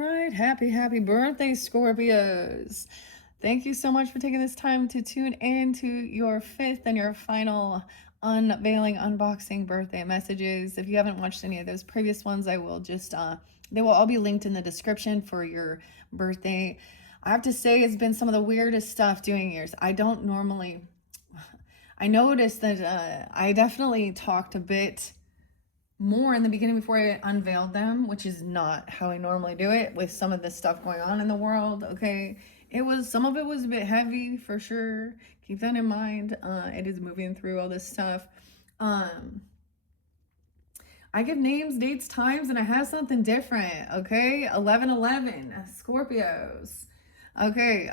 right. Happy birthday, Scorpios. Thank you so much for taking this time to tune in to your fifth and your final unveiling, unboxing birthday messages. If you haven't watched any of those previous ones, I will just, they will all be linked in the description for your birthday. I have to say, it's been some of the weirdest stuff doing yours. I don't normally, I noticed that I definitely talked a bit more in the beginning before I unveiled them, which is not how I normally do it with some of the stuff going on in the world. Okay, some of it was a bit heavy for sure. Keep that in mind. It is moving through all this stuff. I give names, dates, times, and I have something different. Okay, 11/11 Scorpios. Okay,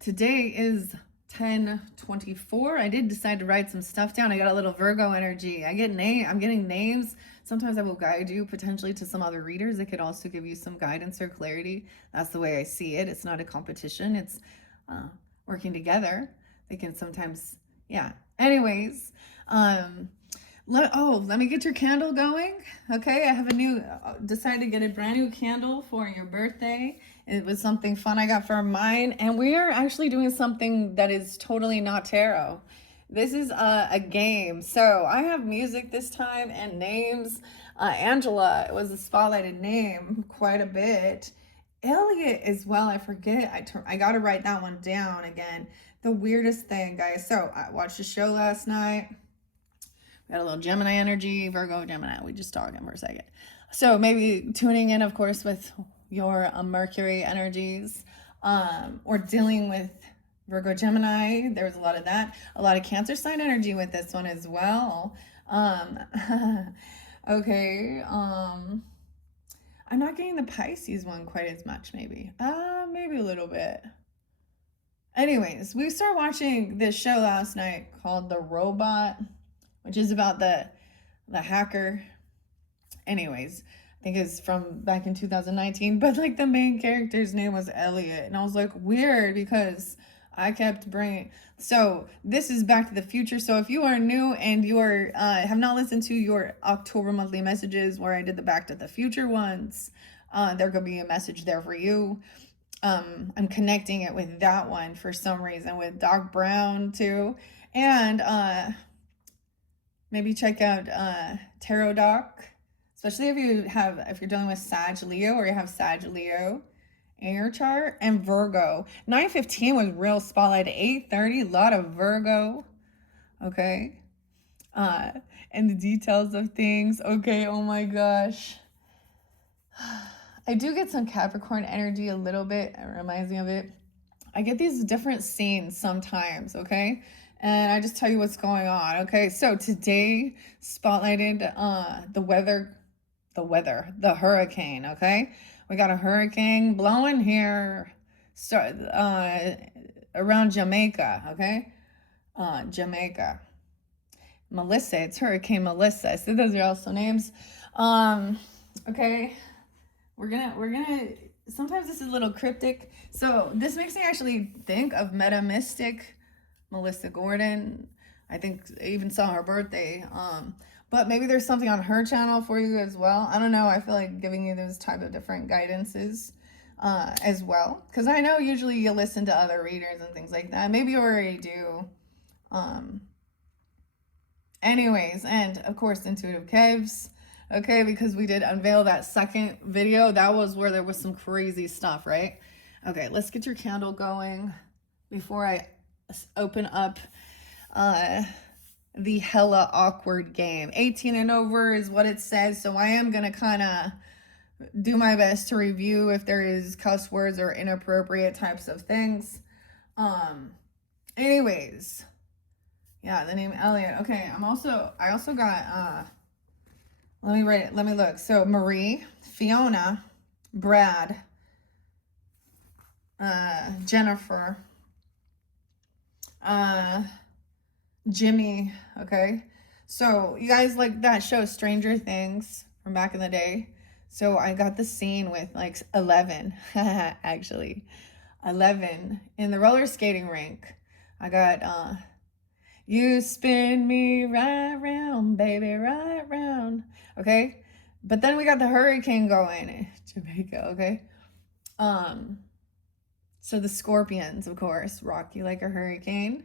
today is 10/24. I did decide to write some stuff down. I got a little Virgo energy. I'm getting names. Sometimes I will guide you potentially to some other readers. It could also give you some guidance or clarity. That's the way I see it. It's not a competition. It's working together. They can sometimes, yeah. Anyways, let me get your candle going. Okay, I have decided to get a brand new candle for your birthday. It was something fun I got for mine, and we are actually doing something that is totally not tarot. This is a game. So I have music this time and names. Angela was a spotlighted name quite a bit. Elliot as well. I forget. I got to write that one down again. The weirdest thing, guys. So I watched a show last night. We got a little Gemini energy, Virgo, Gemini. We just talking for a second. So maybe tuning in, of course, with your Mercury energies, or dealing with Virgo, Gemini. There's a lot of that. A lot of Cancer sign energy with this one as well. Okay. I'm not getting the Pisces one quite as much, maybe. Maybe a little bit. Anyways, we started watching this show last night called The Robot, which is about the hacker. Anyways, I think it's from back in 2019, but like the main character's name was Elliot, and I was like, weird, because I kept bringing. So this is Back to the Future. So if you are new and you are have not listened to your October monthly messages where I did the Back to the Future ones, there could be a message there for you. I'm connecting it with that one for some reason, with Doc Brown too, and maybe check out Tarot Doc, especially if you're dealing with Sag Leo, or you have Sag Leo in your chart, and Virgo. 9:15 was real spotlight. 8:30, a lot of Virgo. Okay. And the details of things. Okay, oh my gosh. I do get some Capricorn energy a little bit. It reminds me of it. I get these different scenes sometimes, okay? And I just tell you what's going on, okay? So today spotlighted the hurricane, okay? We got a hurricane blowing here, around Jamaica, okay? Jamaica. Melissa, it's Hurricane Melissa. So those are also names. Okay. We're gonna, sometimes this is a little cryptic. So this makes me actually think of Meta Mystic, Melissa Gordon. I think I even saw her birthday. But maybe there's something on her channel for you as well. I don't know. I feel like giving you those type of different guidances as well. Because I know usually you listen to other readers and things like that. Maybe you already do. Anyways, and of course, Intuitive Kevs. Okay, because we did unveil that second video. That was where there was some crazy stuff, right? Okay, let's get your candle going before I open up the hella awkward game. 18 and over is what it says, so I am going to kind of do my best to review if there is cuss words or inappropriate types of things. Anyways, yeah, the name Elliot. Okay, I also got let me write it. Let me look. So Marie, Fiona, Brad, Jennifer, Jimmy. Okay. So you guys like that show Stranger Things from back in the day? So I got the scene with like 11, actually 11 in the roller skating rink. I got, you spin me right round, baby, right round. Okay. But then we got the hurricane going, Jamaica. Okay. Um, so the Scorpions, of course, rock you like a hurricane.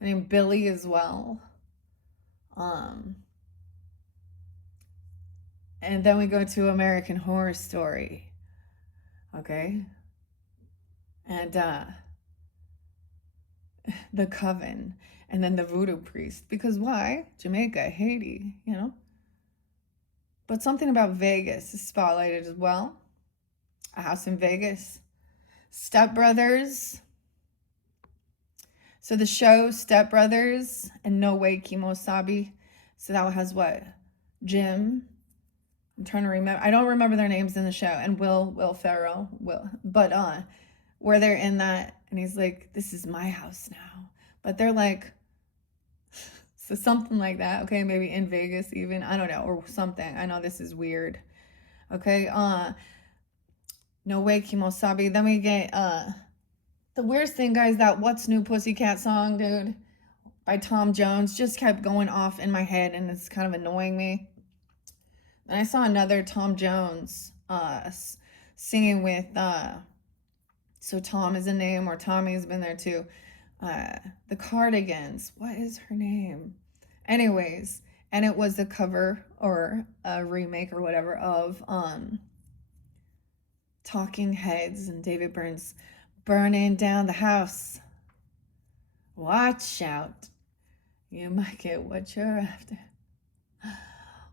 I mean, Billy as well. Um, and then we go to American Horror Story. Okay. And the Coven. And then the Voodoo Priest. Because why? Jamaica, Haiti, you know? But something about Vegas is spotlighted as well. A house in Vegas. Step Brothers. So the show Step Brothers and No Way Kimosabi. So that has what? Jim. I'm trying to remember. I don't remember their names in the show. And Will Ferrell. But where they're in that and he's like, this is my house now. But they're like, so something like that. Okay, maybe in Vegas even. I don't know, or something. I know this is weird. Okay, No Way Kimosabi. Then we get the weirdest thing, guys, that What's New Pussycat song, dude, by Tom Jones, just kept going off in my head and it's kind of annoying me. And I saw another Tom Jones singing with so Tom is a name, or Tommy's been there too. The Cardigans. What is her name? Anyways, and it was a cover or a remake or whatever of Talking Heads and David Byrne's Burning Down the House. Watch out. You might get what you're after.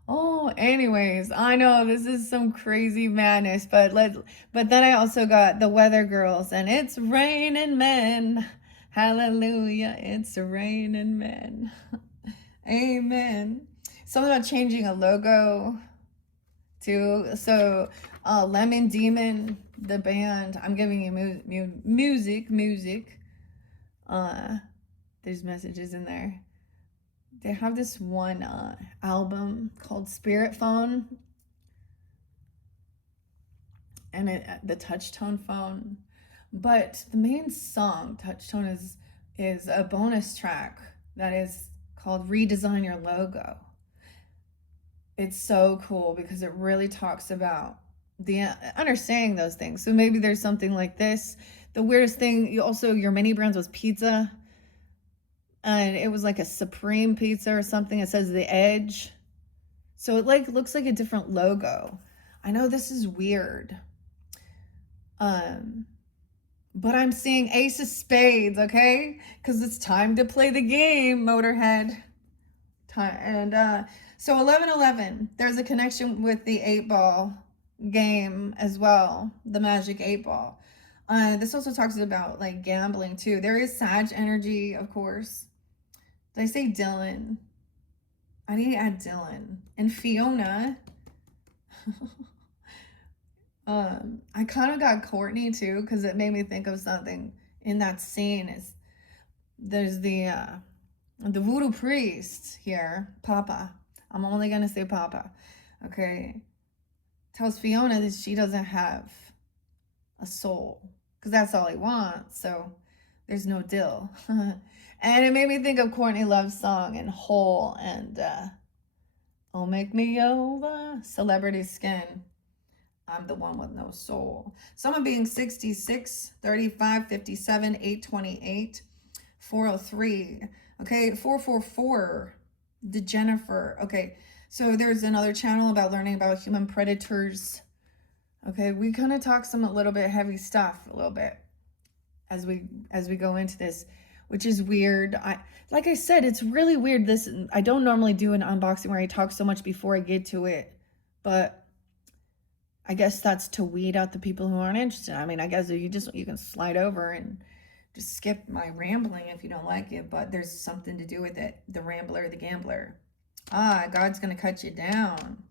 Oh, anyways, I know this is some crazy madness, but then I also got the Weather Girls and It's Raining Men. Hallelujah, it's raining men. Amen. Something about changing a logo too. So Lemon Demon, the band. I'm giving you music. There's messages in there. They have this one album called Spirit Phone, and the Touch Tone phone. But the main song, Touch Tone, is a bonus track that is called Redesign Your Logo. It's so cool because it really talks about the understanding those things. So maybe there's something like this. The weirdest thing, your mini brands was pizza. And it was like a Supreme pizza or something. It says The Edge. So it looks like a different logo. I know this is weird. But I'm seeing Ace of Spades, okay? Because it's time to play the game, Motorhead. And so 11-11, there's a connection with the 8-ball game as well, the Magic 8-ball. This also talks about like gambling too. There is Sag energy, of course. Did I say Dylan? I need to add Dylan. And Fiona. I kind of got Courtney too, because it made me think of something in that scene. There's the Voodoo Priest here, Papa. I'm only gonna say Papa. Okay. Tells Fiona that she doesn't have a soul, because that's all he wants. So there's no deal. And it made me think of Courtney Love's song and Hole and Oh Make Me Over, Celebrity Skin. I'm the one with no soul. Someone being 66, 35, 57, 828, 403. Okay, 444, the Jennifer. Okay, so there's another channel about learning about human predators. Okay, we kind of talk a little bit heavy stuff a little bit as we go into this, which is weird. Like I said, it's really weird. I don't normally do an unboxing where I talk so much before I get to it, but I guess that's to weed out the people who aren't interested. I mean, I guess you can slide over and just skip my rambling if you don't like it, but there's something to do with it. The rambler, the gambler. God's gonna cut you down.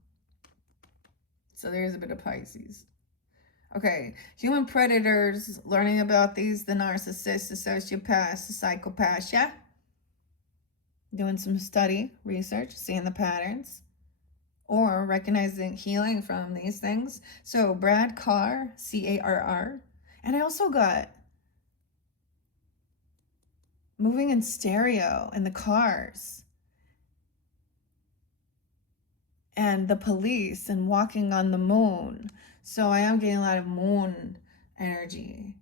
So there's a bit of Pisces. Okay, human predators, learning about these, the narcissist, the sociopath, the psychopath, yeah? Doing some study, research, seeing the patterns, or recognizing healing from these things. So Brad Carr, Carr. And I also got moving in stereo in the cars. And the police and walking on the moon. So I am getting a lot of moon energy.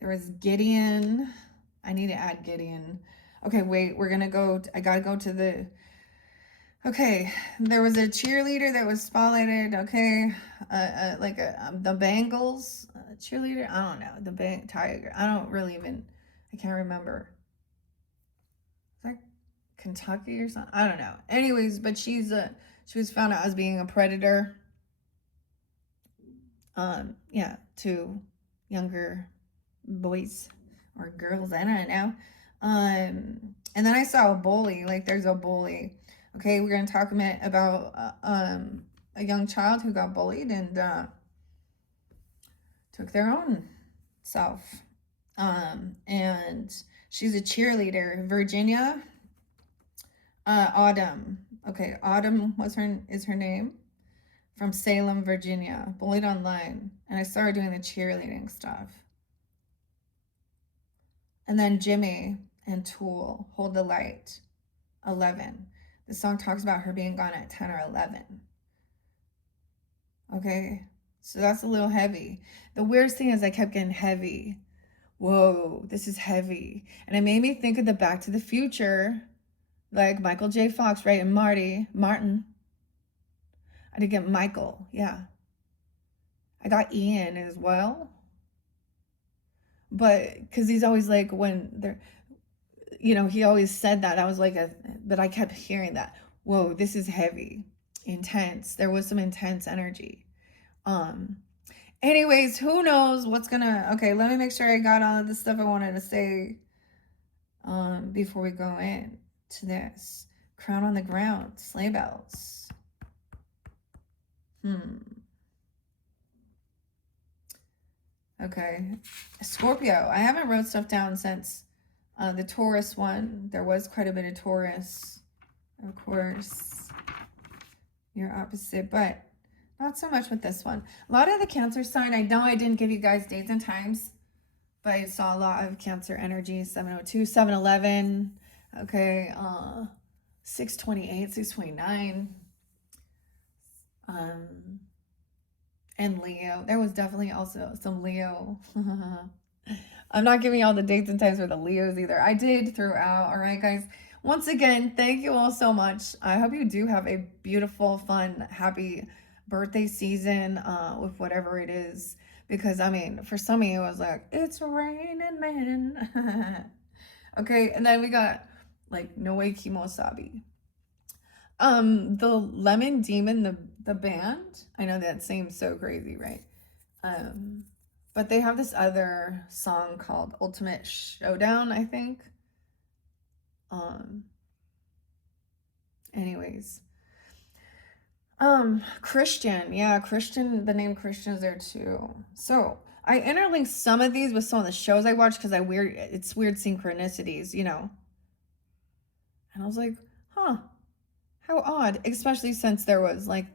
There was Gideon. I need to add Gideon. Okay, wait, we're gonna go, I gotta go to the, okay, there was a cheerleader that was spotlighted, okay, like the Bengals cheerleader, I don't know, the Tiger, I don't really even, I can't remember. Is that Kentucky or something? I don't know. Anyways, but she was found out as being a predator. Yeah, to younger boys or girls, I don't know. And then I saw a bully, like there's a bully. Okay, we're gonna talk a minute about a young child who got bullied and took their own self. And she's a cheerleader, Virginia. Autumn. Okay, Autumn is her name. From Salem, Virginia, bullied online, and I started doing the cheerleading stuff. And then Jimmy and Tool, Hold the Light, 11. The song talks about her being gone at 10 or 11. Okay, so that's a little heavy. The weirdest thing is I kept getting heavy. Whoa, this is heavy. And it made me think of the Back to the Future, like Michael J. Fox, right? And Martin. I did get Michael, yeah. I got Ian as well. But, because he's always like, when they're, you know, he always said that. I was like, but I kept hearing that. Whoa, this is heavy, intense. There was some intense energy. Anyways, who knows what's gonna, okay, let me make sure I got all of the stuff I wanted to say before we go in to this. Crown on the ground, sleigh bells. Okay. Scorpio. I haven't wrote stuff down since the Taurus one. There was quite a bit of Taurus. Of course. You're opposite, but not so much with this one. A lot of the Cancer sign, I know I didn't give you guys dates and times, but I saw a lot of Cancer energy. 702, 711. Okay. 628, 629. And Leo. There was definitely also some Leo. I'm not giving all the dates and times for the Leos either. I did throughout. All right, guys. Once again, thank you all so much. I hope you do have a beautiful, fun, happy birthday season with whatever it is. Because, I mean, for some of you, I was like, it's raining men. Okay, and then we got, like, Noe Kimosabi. The Lemon Demon, the band, I know that seems so crazy, right? But they have this other song called Ultimate Showdown, I think. Anyways. Christian, yeah, Christian, the name Christian is there too. So I interlinked some of these with some of the shows I watched because it's weird synchronicities, you know. And I was like, huh. How odd, especially since there was like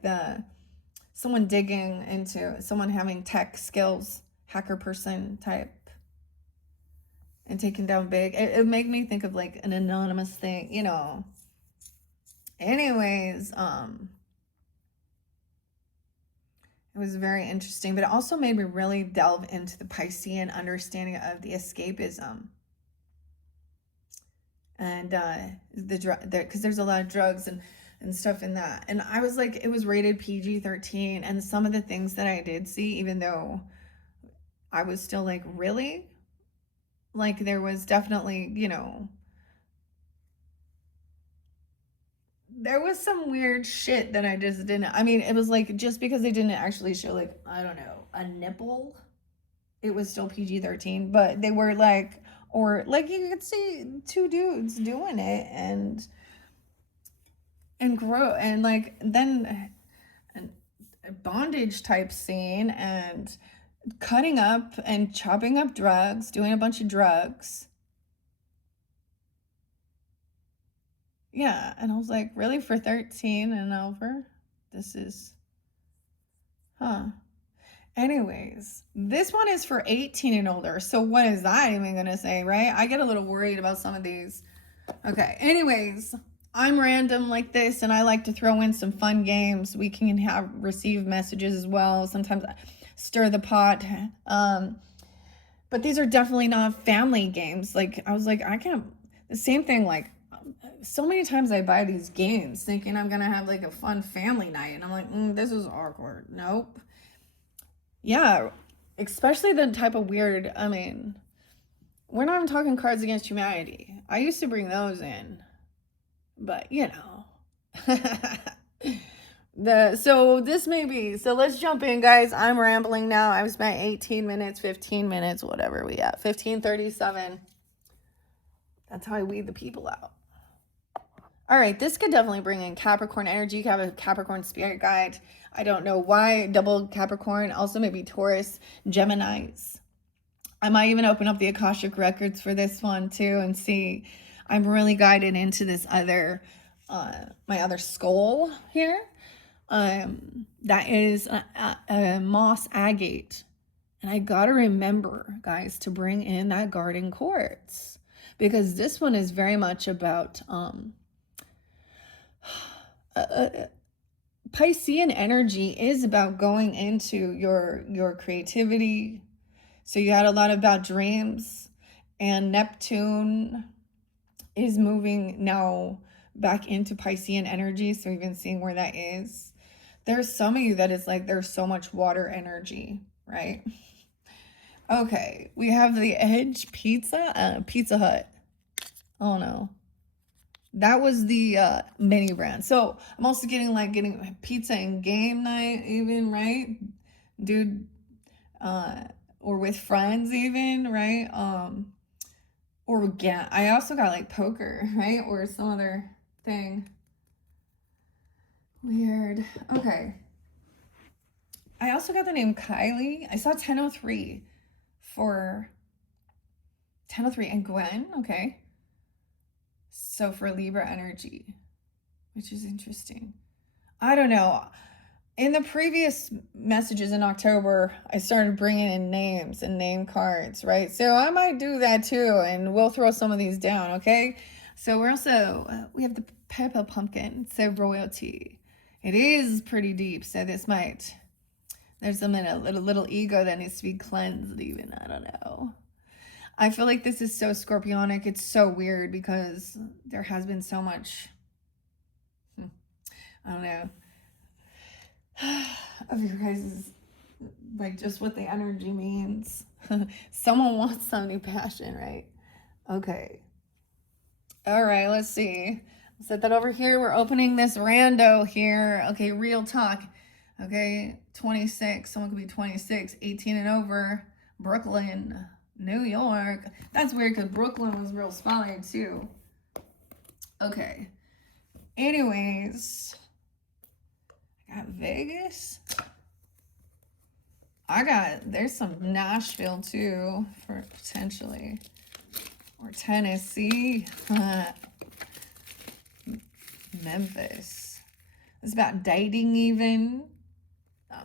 someone digging into someone having tech skills, hacker person type, and taking down big. It made me think of like an anonymous thing, you know. Anyways, it was very interesting, but it also made me really delve into the Piscean understanding of the escapism. And because there's a lot of drugs and stuff in that. And I was like, it was rated PG-13. And some of the things that I did see, even though I was still like, really? Like there was definitely, you know, there was some weird shit that I just didn't, I mean, it was like, just because they didn't actually show like, I don't know, a nipple, it was still PG-13, but they were like, or like you could see two dudes doing it and grow and like then a bondage type scene and cutting up and chopping up drugs, doing a bunch of drugs. Yeah, and I was like, really, for 13 and over? This is, huh. Anyways, this one is for 18 and older. So what is that even gonna say, right? I get a little worried about some of these. Okay, anyways, I'm random like this, and I like to throw in some fun games. We can receive messages as well. Sometimes I stir the pot. But these are definitely not family games. Like, I was like, I can't. The same thing, like, so many times I buy these games thinking I'm going to have like a fun family night. And I'm like, this is awkward. Nope. Yeah. Especially the type of weird, I mean, we're not even talking Cards Against Humanity. I used to bring those in. But, you know. So this may be, so let's jump in, guys. I'm rambling now. I've spent 18 minutes, 15 minutes, whatever we at, 15:37. That's how I weed the people out. All right, this could definitely bring in Capricorn energy. You have a Capricorn spirit guide. I don't know why. Double Capricorn, also maybe Taurus, Geminis. I might even open up the Akashic records for this one too and see. I'm really guided into this other, my other skull here. That is a moss agate. And I gotta remember, guys, to bring in that garden quartz, because this one is very much about Piscean energy is about going into your creativity. So you had a lot about dreams, and Neptune is moving now back into Piscean energy. So we've been seeing where that is. There's some of you that is like, there's so much water energy, right? Okay, we have the Edge Pizza, Pizza Hut. Oh no. That was the mini brand. So I'm also getting pizza and game night even, right? Dude, or with friends even, right? Or yeah, I also got like poker, right? Or some other thing. Weird. Okay. I also got the name Kylie. I saw 1003 for 1003 and Gwen. Okay. So for Libra energy, which is interesting. I don't know. In the previous messages in October, I started bringing in names and name cards, right? So I might do that too, and we'll throw some of these down, okay? So we're also, we have the purple pumpkin, so royalty. It is pretty deep, so this might, there's a little ego that needs to be cleansed even, I don't know. I feel like this is so Scorpionic. It's so weird because there has been so much, I don't know, of your guys' like just what the energy means. Someone wants some new passion, right? Okay. All right, let's see. Set that over here. We're opening this rando here. Okay, real talk. Okay, 26. Someone could be 26, 18 and over. Brooklyn, New York. That's weird because Brooklyn was real spotlight too. Okay. Anyways, I got Vegas. There's some Nashville too, for potentially. Or Tennessee. Memphis. It's about dating even.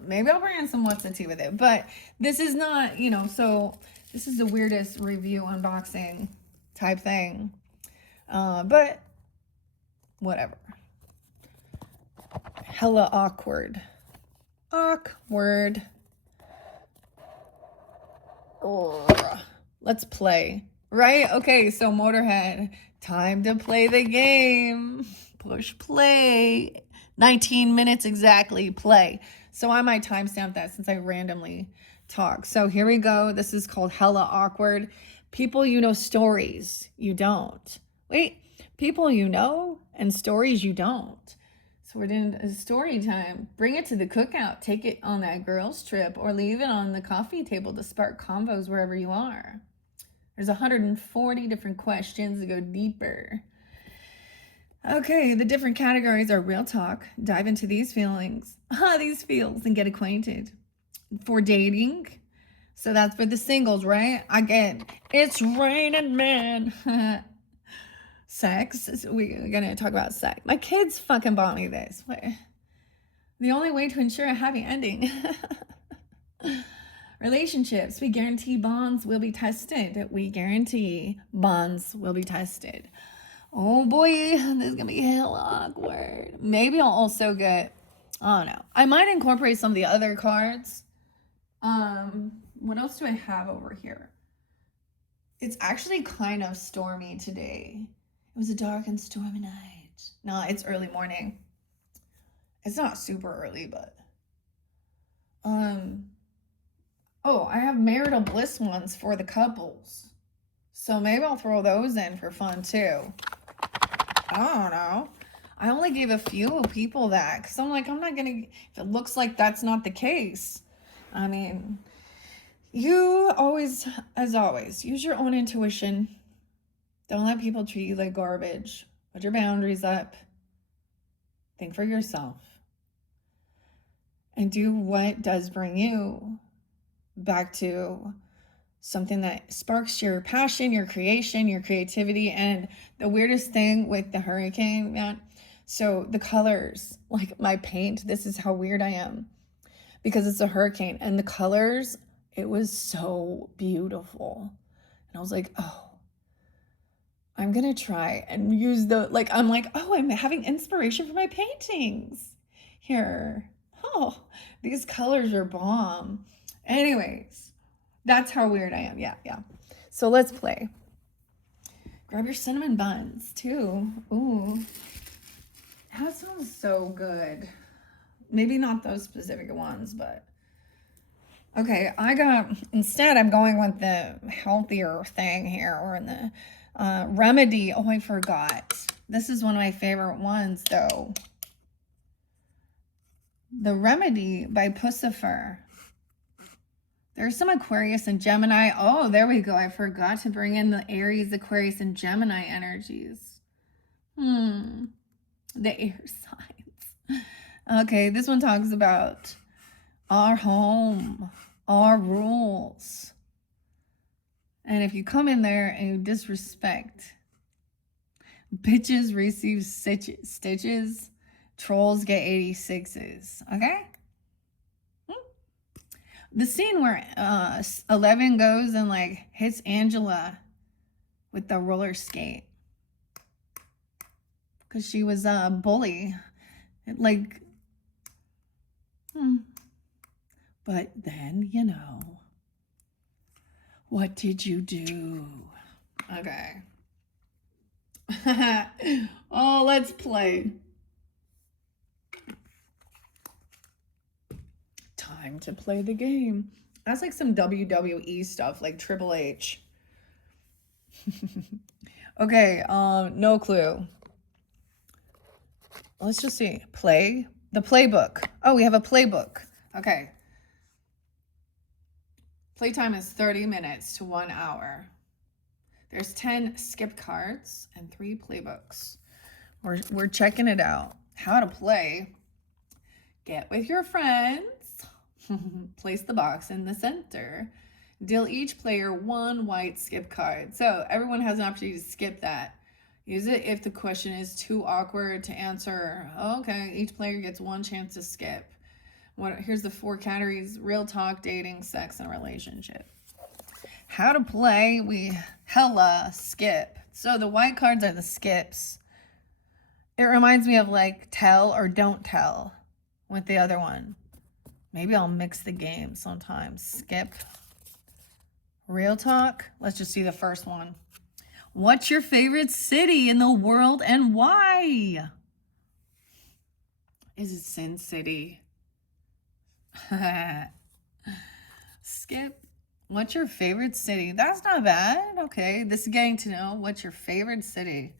Maybe I'll bring in some what's a tea with it. But this is not, so this is the weirdest review unboxing type thing. But whatever. Hella awkward. Awkward. Ugh. Let's play. Right? Okay, so Motorhead. Time to play the game. Push play. 19 minutes exactly. Play. So I might timestamp that since I randomly talk. So here we go. This is called Hella Awkward. People you know, stories you don't. Wait, people you know and stories you don't. So we're doing a story time. Bring it to the cookout. Take it on that girls trip or leave it on the coffee table to spark convos wherever you are. There's 140 different questions to go deeper. Okay, the different categories are real talk. Dive into these feelings. These feels and get acquainted. For dating. So that's for the singles, right? I get it's raining men. Sex. We're gonna talk about sex. My kids fucking bought me this. The only way to ensure a happy ending. Relationships. We guarantee bonds will be tested. We guarantee bonds will be tested. Oh boy, this is gonna be hell awkward. Maybe I'll also get, I don't know. I might incorporate some of the other cards. What else do I have over here? It's actually kind of stormy today. It was a dark and stormy night. No, it's early morning. It's not super early, but oh, I have marital bliss ones for the couples. So maybe I'll throw those in for fun too. I don't know. I only gave a few people that because I'm like, I'm not gonna, if it looks like that's not the case. I mean, you always, as always, use your own intuition. Don't let people treat you like garbage. Put your boundaries up. Think for yourself. And do what does bring you back to something that sparks your passion, your creation, your creativity. And the weirdest thing with the hurricane, man, so the colors, like my paint, this is how weird I am because it's a hurricane and the colors, it was so beautiful. And I was like, oh, I'm gonna try and use the, like, I'm like, oh, I'm having inspiration for my paintings here. Oh, these colors are bomb. Anyways, that's how weird I am. Yeah. So let's play. Grab your cinnamon buns too. Ooh, that sounds so good. Maybe not those specific ones, but okay. Instead I'm going with the healthier thing here, or in the remedy. Oh, I forgot. This is one of my favorite ones though. The Remedy by Pussifer. There's some Aquarius and Gemini. Oh, there we go. I forgot to bring in the Aries, Aquarius, and Gemini energies. The air signs. Okay, this one talks about our home, our rules. And if you come in there and you disrespect, bitches receive stitches, trolls get 86s. Okay? The scene where 11 goes and like hits Angela with the roller skate because she was a bully, like, but then, you know, what did you do? Okay. Oh, let's play. Time to play the game. That's like some WWE stuff, like Triple H. Okay, no clue. Let's just see. Play the playbook. Oh, we have a playbook. Okay. Playtime is 30 minutes to 1 hour. There's 10 skip cards and 3 playbooks. We're checking it out. How to play. Get with your friends. Place the box in the center. Deal each player 1 white skip card. So everyone has an opportunity to skip that. Use it if the question is too awkward to answer. Okay, each player gets 1 chance to skip. Here's the 4 categories: real talk, dating, sex, and relationship. How to play, we hella skip. So the white cards are the skips. It reminds me of like tell or don't tell with the other one. Maybe I'll mix the game sometimes. Skip. Real talk. Let's just see the first one. What's your favorite city in the world and why? Is it Sin City? Skip. What's your favorite city? That's not bad. Okay, this is getting to know what's your favorite city.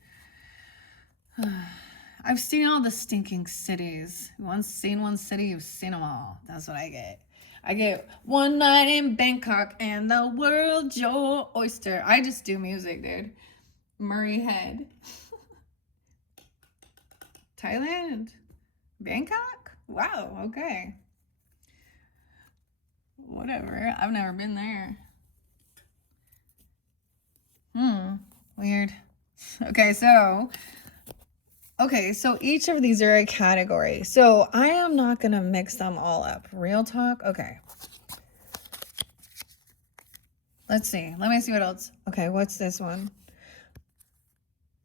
I've seen all the stinking cities. Once seen one city, you've seen them all. That's what I get. I get one night in Bangkok and the world's your oyster. I just do music, dude. Murray Head. Thailand. Bangkok? Wow, okay. Whatever. I've never been there. Weird. Okay, so each of these are a category. So I am not going to mix them all up. Real talk? Okay. Let's see. Let me see what else. Okay, what's this one?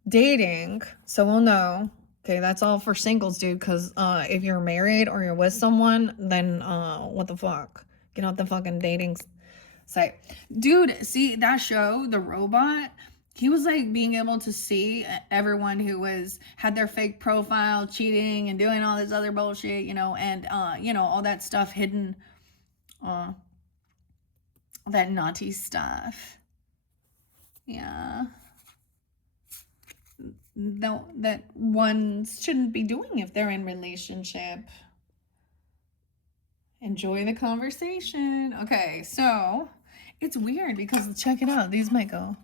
dating, so we'll know. Okay, that's all for singles, dude, because if you're married or you're with someone, then what the fuck? Get off the fucking dating site. Dude, see that show, The Robot? He was like being able to see everyone who had their fake profile, cheating and doing all this other bullshit, you know, and you know, all that stuff hidden, all that naughty stuff. Yeah. No, that one shouldn't be doing if they're in relationship. Enjoy the conversation. Okay, so it's weird because check it out. These might go.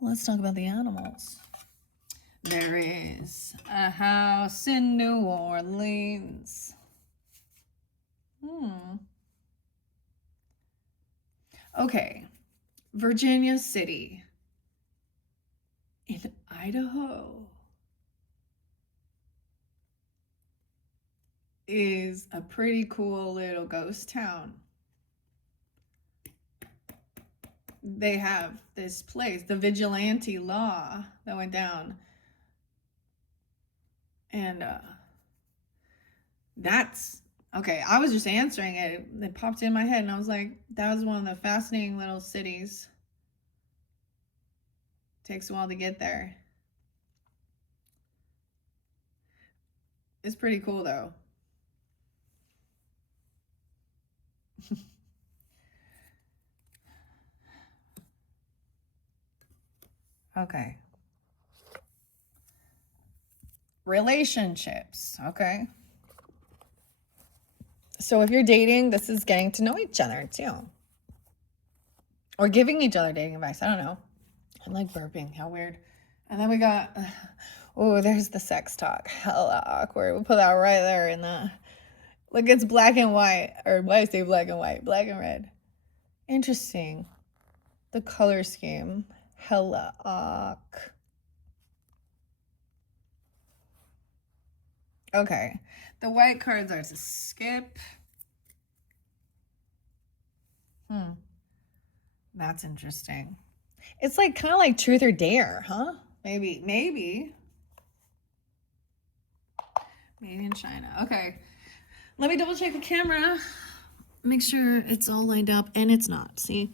Let's talk about the animals. There is a house in New Orleans. Okay, Virginia City in Idaho is a pretty cool little ghost town. They have this place, the vigilante law that went down. And that's okay. I was just answering it. It popped in my head, and I was like, that was one of the fascinating little cities. Takes a while to get there. It's pretty cool, though. Okay. Relationships, okay? So if you're dating, this is getting to know each other, too. Or giving each other dating advice. I don't know. I'm like burping. How weird. And then we got... oh, there's the sex talk. Hella awkward. We'll put that right there in the... Look, it's black and white. Or why I say black and white? Black and red. Interesting. The color scheme. Hella awk. Okay. The white cards are to skip. That's interesting. It's like kind of like truth or dare, huh? Maybe. Made in China. Okay. Let me double check the camera. Make sure it's all lined up, and it's not. See?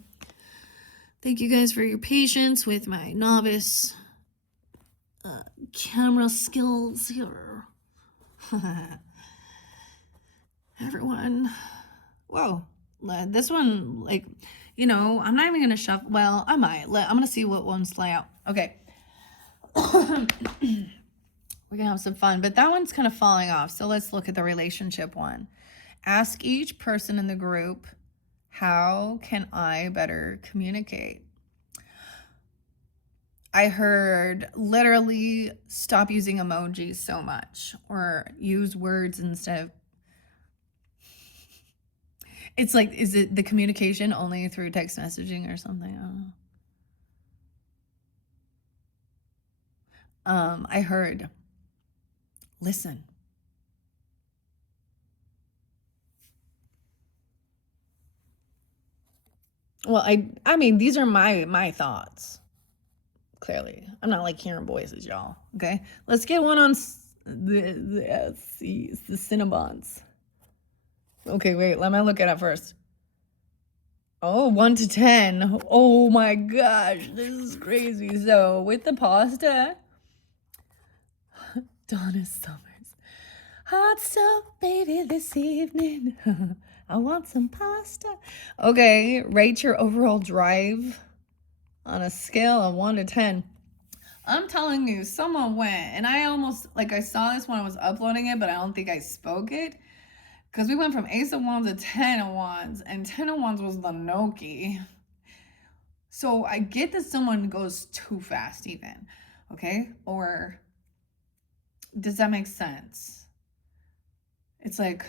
Thank you guys for your patience with my novice camera skills here. Everyone. Whoa. This one, like, you know, I'm not even going to shuffle. Well, I might. I'm going to see what ones fly out. Okay. We're going to have some fun. But that one's kind of falling off. So let's look at the relationship one. Ask each person in the group, how can I better communicate? I heard literally stop using emojis so much or use words instead of... It's like, is it the communication only through text messaging or something? I don't know. I heard, listen. Well, I mean, these are my thoughts. Clearly, I'm not like hearing voices, y'all. Okay, let's get one on the Cinnabons. Okay, wait, let me look at it first. Oh, 1 to 10. Oh my gosh, this is crazy. So with the pasta, Donna Summers. Hot stuff, baby, this evening. I want some pasta. Okay, rate your overall drive on a scale of 1 to 10. I'm telling you, someone went, and I almost, like, I saw this when I was uploading it, but I don't think I spoke it. Because we went from Ace of Wands to 10 of Wands, and 10 of Wands was the Noki. So I get that someone goes too fast even, okay? Or does that make sense? It's like,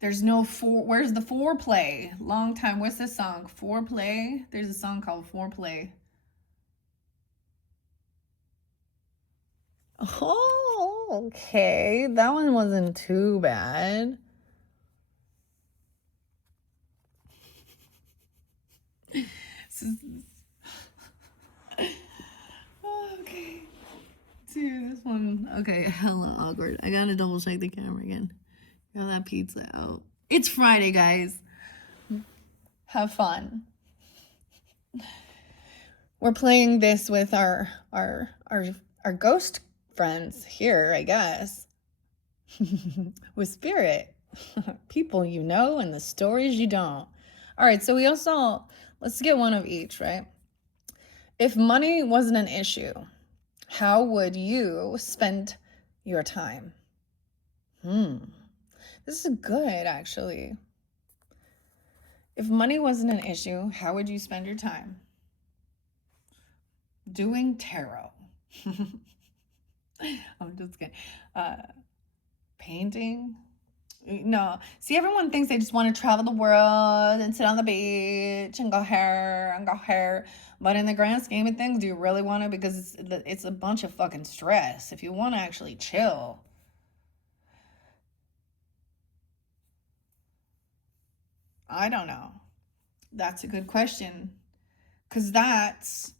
there's no where's the foreplay? Long time. What's this song? Foreplay? There's a song called Foreplay. Oh, okay. That one wasn't too bad. too. This one, okay, hella awkward. I gotta double check the camera again. Got that pizza out. It's Friday, guys. Have fun. We're playing this with our ghost friends here, I guess. With spirit. People you know and the stories you don't. All right, so we also, let's get one of each, right? If money wasn't an issue, how would you spend your time? This is good, actually. If money wasn't an issue, how would you spend your time? Doing tarot. I'm just kidding. Painting. No. See, everyone thinks they just want to travel the world and sit on the beach and go here and go here. But in the grand scheme of things, do you really want to? Because it's a bunch of fucking stress. If you want to actually chill. I don't know. That's a good question. Because that's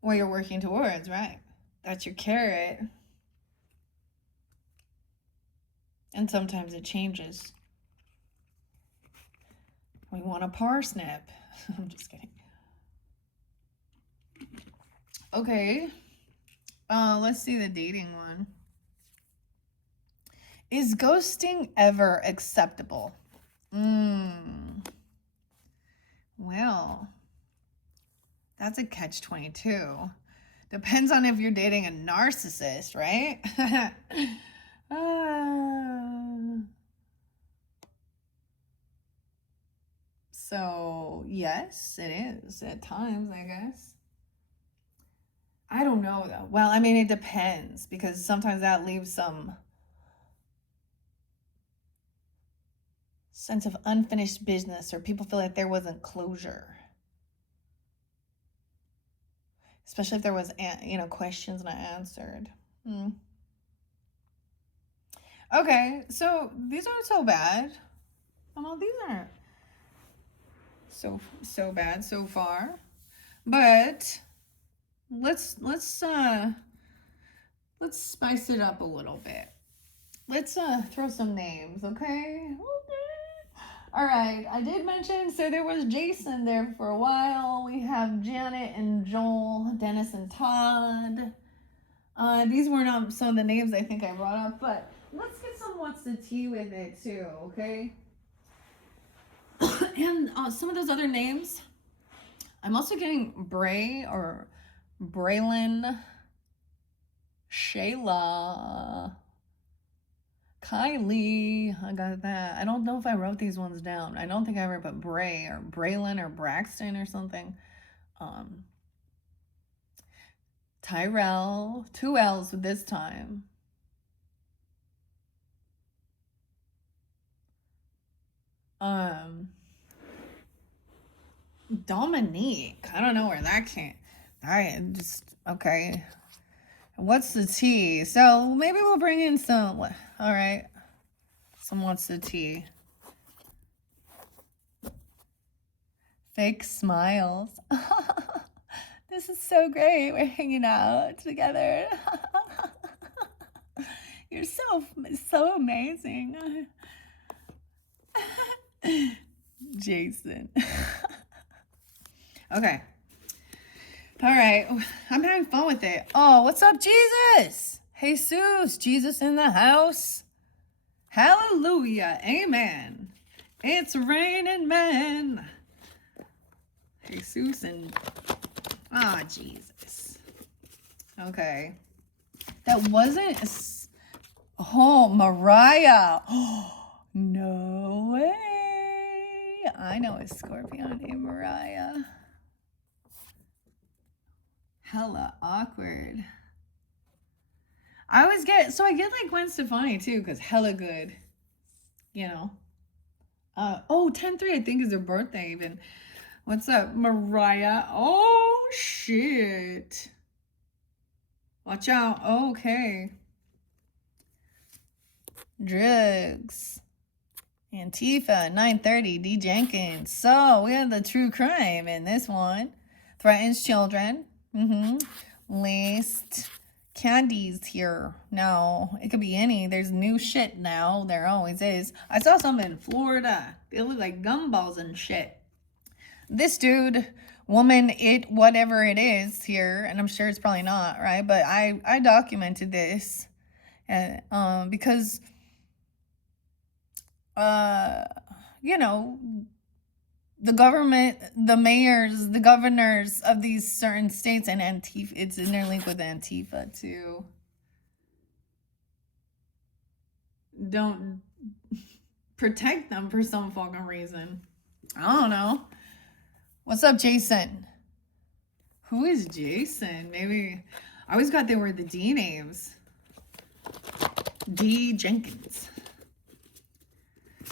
what you're working towards, right? That's your carrot. And sometimes it changes. We want a parsnip. I'm just kidding. Okay. Let's see the dating one. Is ghosting ever acceptable? Well, that's a catch-22. Depends on if you're dating a narcissist, right? So, yes, it is at times, I guess. I don't know, though. Well, I mean, it depends, because sometimes that leaves some sense of unfinished business, or people feel like there wasn't closure. Especially if there was, questions not answered. Okay, so these aren't so bad. Well, these aren't so bad so far, but let's spice it up a little bit. Let's throw some names, okay? All right, I did mention, so there was Jason there for a while. We have Janet and Joel, Dennis and Todd. These were not some of the names I think I brought up, but let's get some what's the tea with it too, okay? And some of those other names, I'm also getting Bray or Braylon, Shayla, Kylie. I got that. I don't know if I wrote these ones down. I don't think I ever put Bray or Braylon or Braxton or something. Tyrell, 2 L's with this time. Dominique. I don't know where that came. Okay. What's the tea? So maybe we'll bring in some. All right. Some what's the tea? Fake smiles. This is so great. We're hanging out together. You're so amazing. Jason. Okay. All right. I'm having fun with it. Oh, what's up, Jesus? Jesus. Jesus in the house. Hallelujah. Amen. It's raining men. Jesus and... Jesus. Okay. That wasn't... Mariah. No way. I know a Scorpio named Mariah. Hella awkward. I get like Gwen Stefani too, because hella good. 10-3 I think is her birthday even. What's up, Mariah? Oh, shit. Watch out. Okay. Drugs. Antifa, 930, D. Jenkins. So, we have the true crime in this one. Threatens children. Least candies here. No, it could be any. There's new shit now. There always is. I saw some in Florida. They look like gumballs and shit. This dude, woman, it, whatever it is here, and I'm sure it's probably not, right? But I documented this, and because you know, the government, the mayors, the governors of these certain states, and Antifa, it's interlinked with Antifa too, don't protect them for some fucking reason. I don't know. What's up, Jason? Who is Jason? Maybe I always got they were the D names. D Jenkins.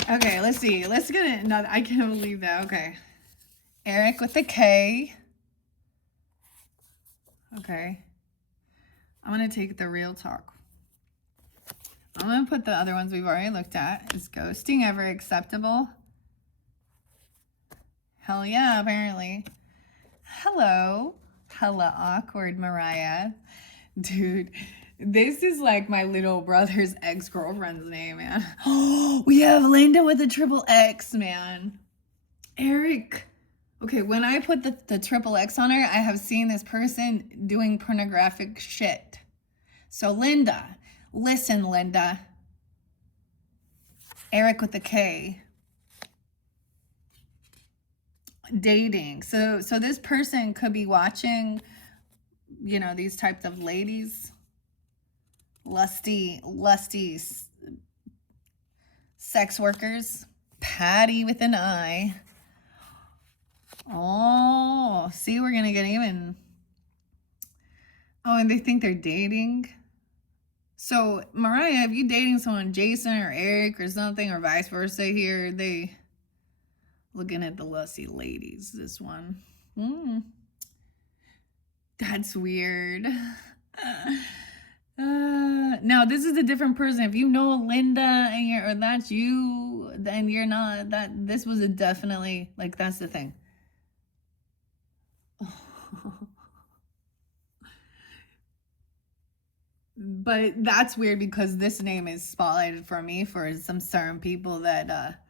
Okay, let's see. Let's get another. I can't believe that. Okay. Eric with a K. Okay. I'm going to take the real talk. I'm going to put the other ones we've already looked at. Is ghosting ever acceptable? Hell yeah, apparently. Hello. Hella awkward, Mariah. Dude. This is like my little brother's ex-girlfriend's name, man. Oh, we have Linda with a triple X, man. Eric. Okay, when I put the triple X on her, I have seen this person doing pornographic shit. So Linda, listen, Linda. Eric with a K. Dating. So this person could be watching, you know, these types of ladies. Lusty sex workers. Patty with an I. Oh, see, we're gonna get even. Oh, and they think they're dating. So, Mariah, if you dating someone, Jason or Eric or something, or vice versa here, they looking at the lusty ladies, this one. That's weird. Now this is a different person. If you know Linda and or that's you, then you're not that. This was a definitely, like, that's the thing. But that's weird because this name is spotlighted for me for some certain people that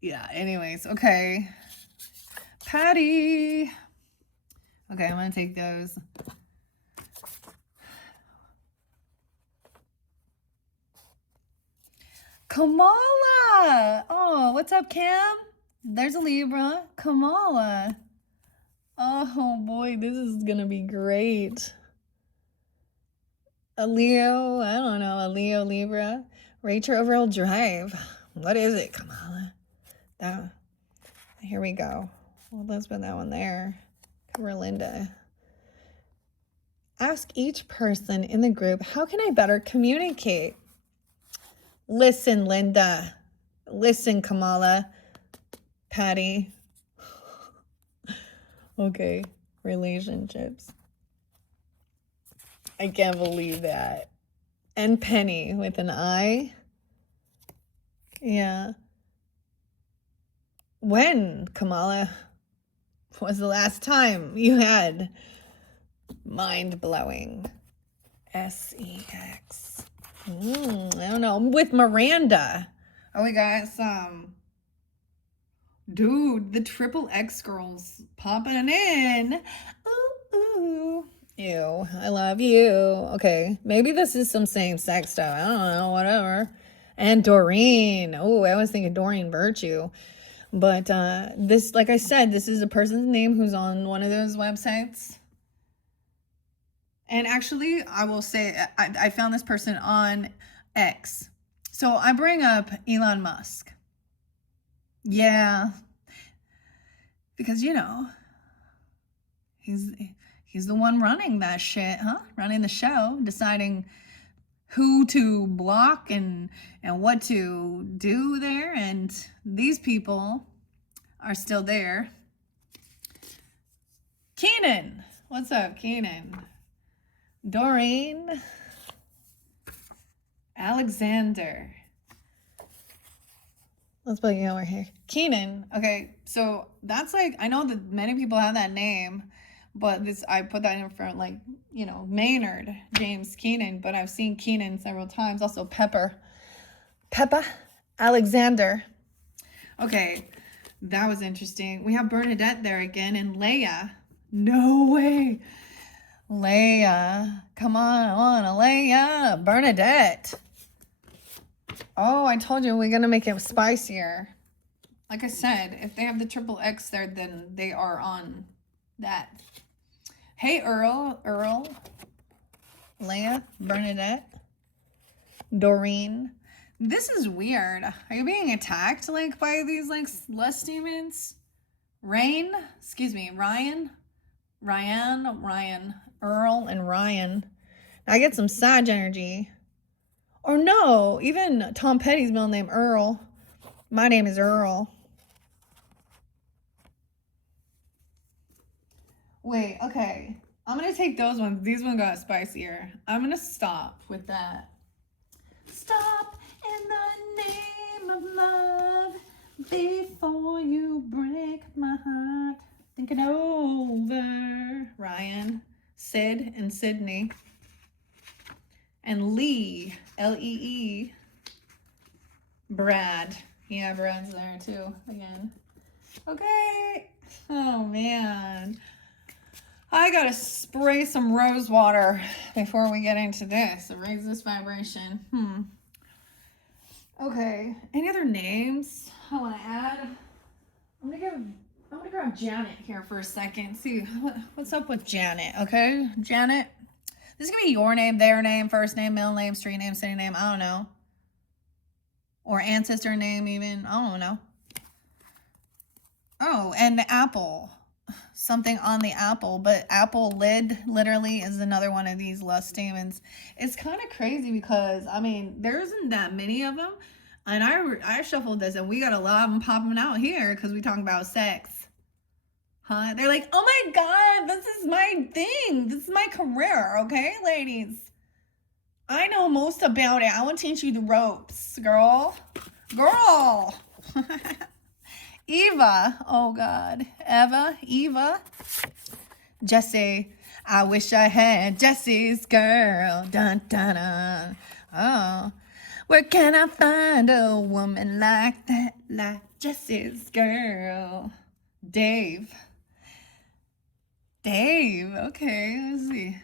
yeah, anyways. Okay, Patty. Okay, I'm gonna take those. Kamala! Oh, what's up, Cam? There's a Libra. Kamala. Oh boy, this is gonna be great. A Leo, I don't know, a Leo Libra. Rachel Overall Drive. What is it, Kamala? That. Here we go. Well, let's put that one there. Cover Linda. Ask each person in the group, how can I better communicate? Listen, Linda. Listen, Kamala. Patty. Okay, relationships. I can't believe that. And Penny with an I. Yeah. When, Kamala, was the last time you had mind-blowing sex? I don't know. With Miranda. Oh, we got some. Dude, the triple X girls popping in. Ooh, ooh. Ew, I love you. Okay, maybe this is some same sex stuff. I don't know, whatever. And Doreen. Oh, I was thinking Doreen Virtue. But this, like I said, this is a person's name who's on one of those websites. And actually, I will say, I found this person on X. So I bring up Elon Musk. Yeah. Because, you know, he's the one running that shit, huh? Running the show, deciding who to block and what to do there. And these people are still there. Keenan. What's up, Keenan? Doreen. Alexander. Let's put you over here. Keenan. Okay, so that's like, I know that many people have that name, But this, I put that in front, like, you know, Maynard, James Keenan, but I've seen Keenan several times. Also Peppa Alexander. Okay, that was interesting. We have Bernadette there again, and Leia. No way. Leia. Come on, Leia. Bernadette. Oh, I told you we're going to make it spicier. Like I said, if they have the triple X there, then they are on that. Hey, Earl, Leia, Bernadette, Doreen. This is weird. Are you being attacked, like, by these, like, lust demons? Ryan, Earl, and Ryan. I get some Sag energy. Or no, even Tom Petty's middle name, Earl. My name is Earl. Wait, okay. I'm going to take those ones. These ones got spicier. I'm going to stop with that. Stop in the name of love before you break my heart. Think it over. Ryan, Sid, and Sydney. And Lee, L-E-E. Brad. Yeah, Brad's there too, again. Okay. Oh, man. I gotta spray some rose water before we get into this. So raise this vibration. Okay. Any other names I want to add? I'm gonna grab Janet here for a second. See what's up with Janet. Okay, Janet. This is gonna be your name, their name, first name, middle name, street name, city name. I don't know. Or ancestor name, even. I don't know. Oh, and the apple. Something on the apple, but apple lid literally is another one of these lust demons. It's kind of crazy because, I mean, there isn't that many of them. And I shuffled this and we got a lot of them popping out here because we talking about sex. Huh? They're like, oh my God, this is my thing. This is my career, okay, ladies? I know most about it. I want to teach you the ropes, girl. Girl. Eva. Oh, God. Eva. Jesse. I wish I had Jesse's girl. Dun, dun, dun. Oh. Where can I find a woman like that? Like Jesse's girl. Dave. Okay, let's see.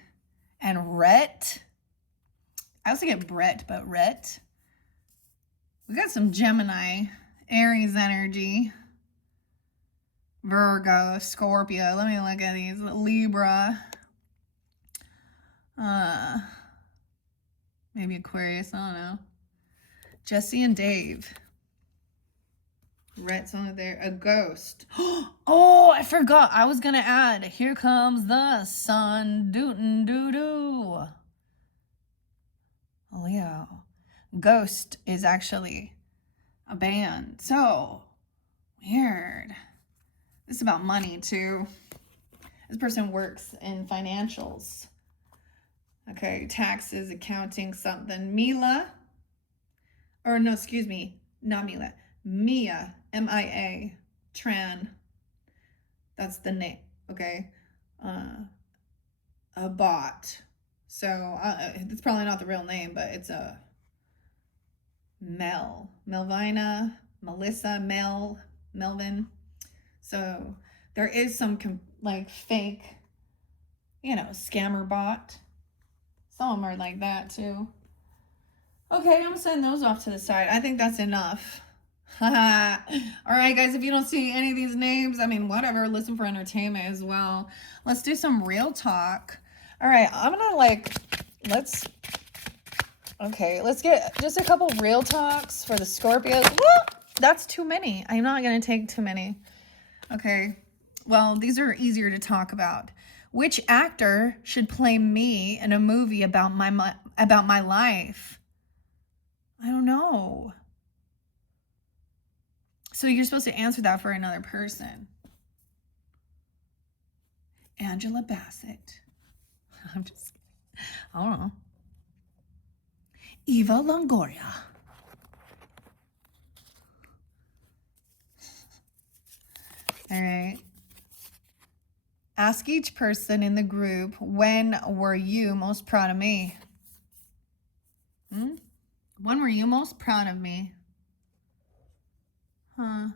And Rhett. I also get Brett, but Rhett. We got some Gemini, Aries energy. Virgo, Scorpio. Let me look at these. Libra. Maybe Aquarius. I don't know. Jesse and Dave. Rhett's on there. A ghost. Oh, I forgot. I was going to add. Here comes the sun. Dootin' doo-doo. Leo. Ghost is actually a band. So, weird. This is about money, too. This person works in financials. Okay, taxes, accounting, something. Mila. Or no, excuse me. Not Mila. Mia. M-I-A. Tran. That's the name. Okay. A bot. So, it's probably not the real name, but it's a Melvina, Melissa, Melvin. So, there is some, like, fake, you know, scammer bot. Some of them are like that, too. Okay, I'm going to send those off to the side. I think that's enough. All right, guys, if you don't see any of these names, I mean, whatever. Listen for entertainment as well. Let's do some real talk. All right, I'm going to, like, let's get just a couple real talks for the Scorpios. Woo! That's too many. I'm not going to take too many. Okay, well, these are easier to talk about. Which actor should play me in a movie about my life? I don't know. So you're supposed to answer that for another person. Angela Bassett. I'm just kidding. I don't know. Eva Longoria. All right. Ask each person in the group, when were you most proud of me? When were you most proud of me? Huh?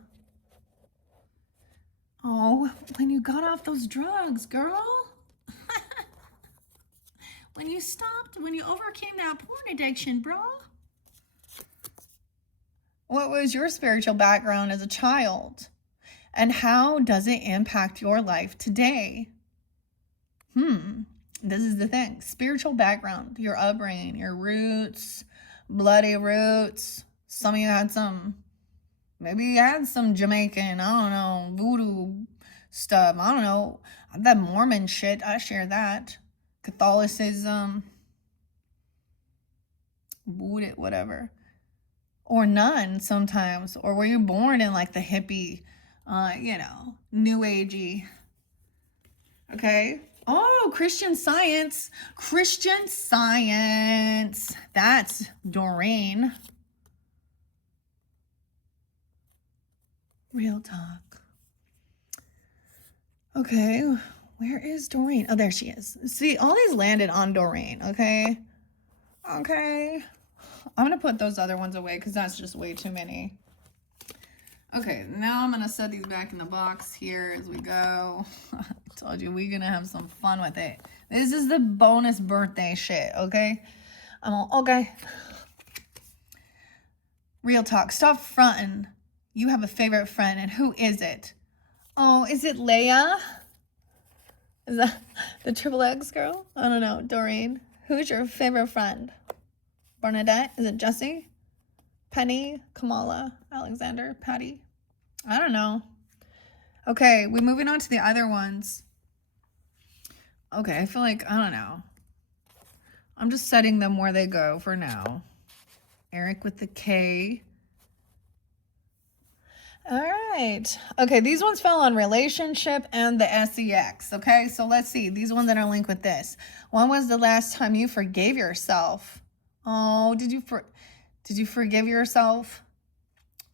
Oh, when you got off those drugs, girl. When you stopped, when you overcame that porn addiction, bro. What was your spiritual background as a child? And how does it impact your life today? This is the thing. Spiritual background, your upbringing, your roots, bloody roots. Some of you had some, maybe you had some Jamaican, I don't know, voodoo stuff. I don't know. That Mormon shit, I share that. Catholicism, Buddha, whatever. Or none sometimes. Or were you born in like the hippie, new agey? Okay. Oh, Christian Science. Christian Science. That's Doreen. Real talk. Okay. Where is Doreen? Oh, there she is. See, all these landed on Doreen. Okay. Okay. I'm going to put those other ones away because that's just way too many. Okay, now I'm going to set these back in the box here as we go. I told you we're going to have some fun with it. This is the bonus birthday shit, okay? Okay. Real talk. Stop fronting. You have a favorite friend, and who is it? Oh, is it Leia? Is that the Triple X girl? I don't know. Doreen. Who's your favorite friend? Bernadette? Is it Jessie? Penny? Kamala? Alexander? Patty? I don't know. Okay, we're moving on to the other ones. Okay, I feel like, I don't know. I'm just setting them where they go for now. Eric with the K. All right. Okay, these ones fell on relationship and the SEX. Okay, so let's see. These ones that are linked with this. When was the last time you forgave yourself? Oh, did you forgive yourself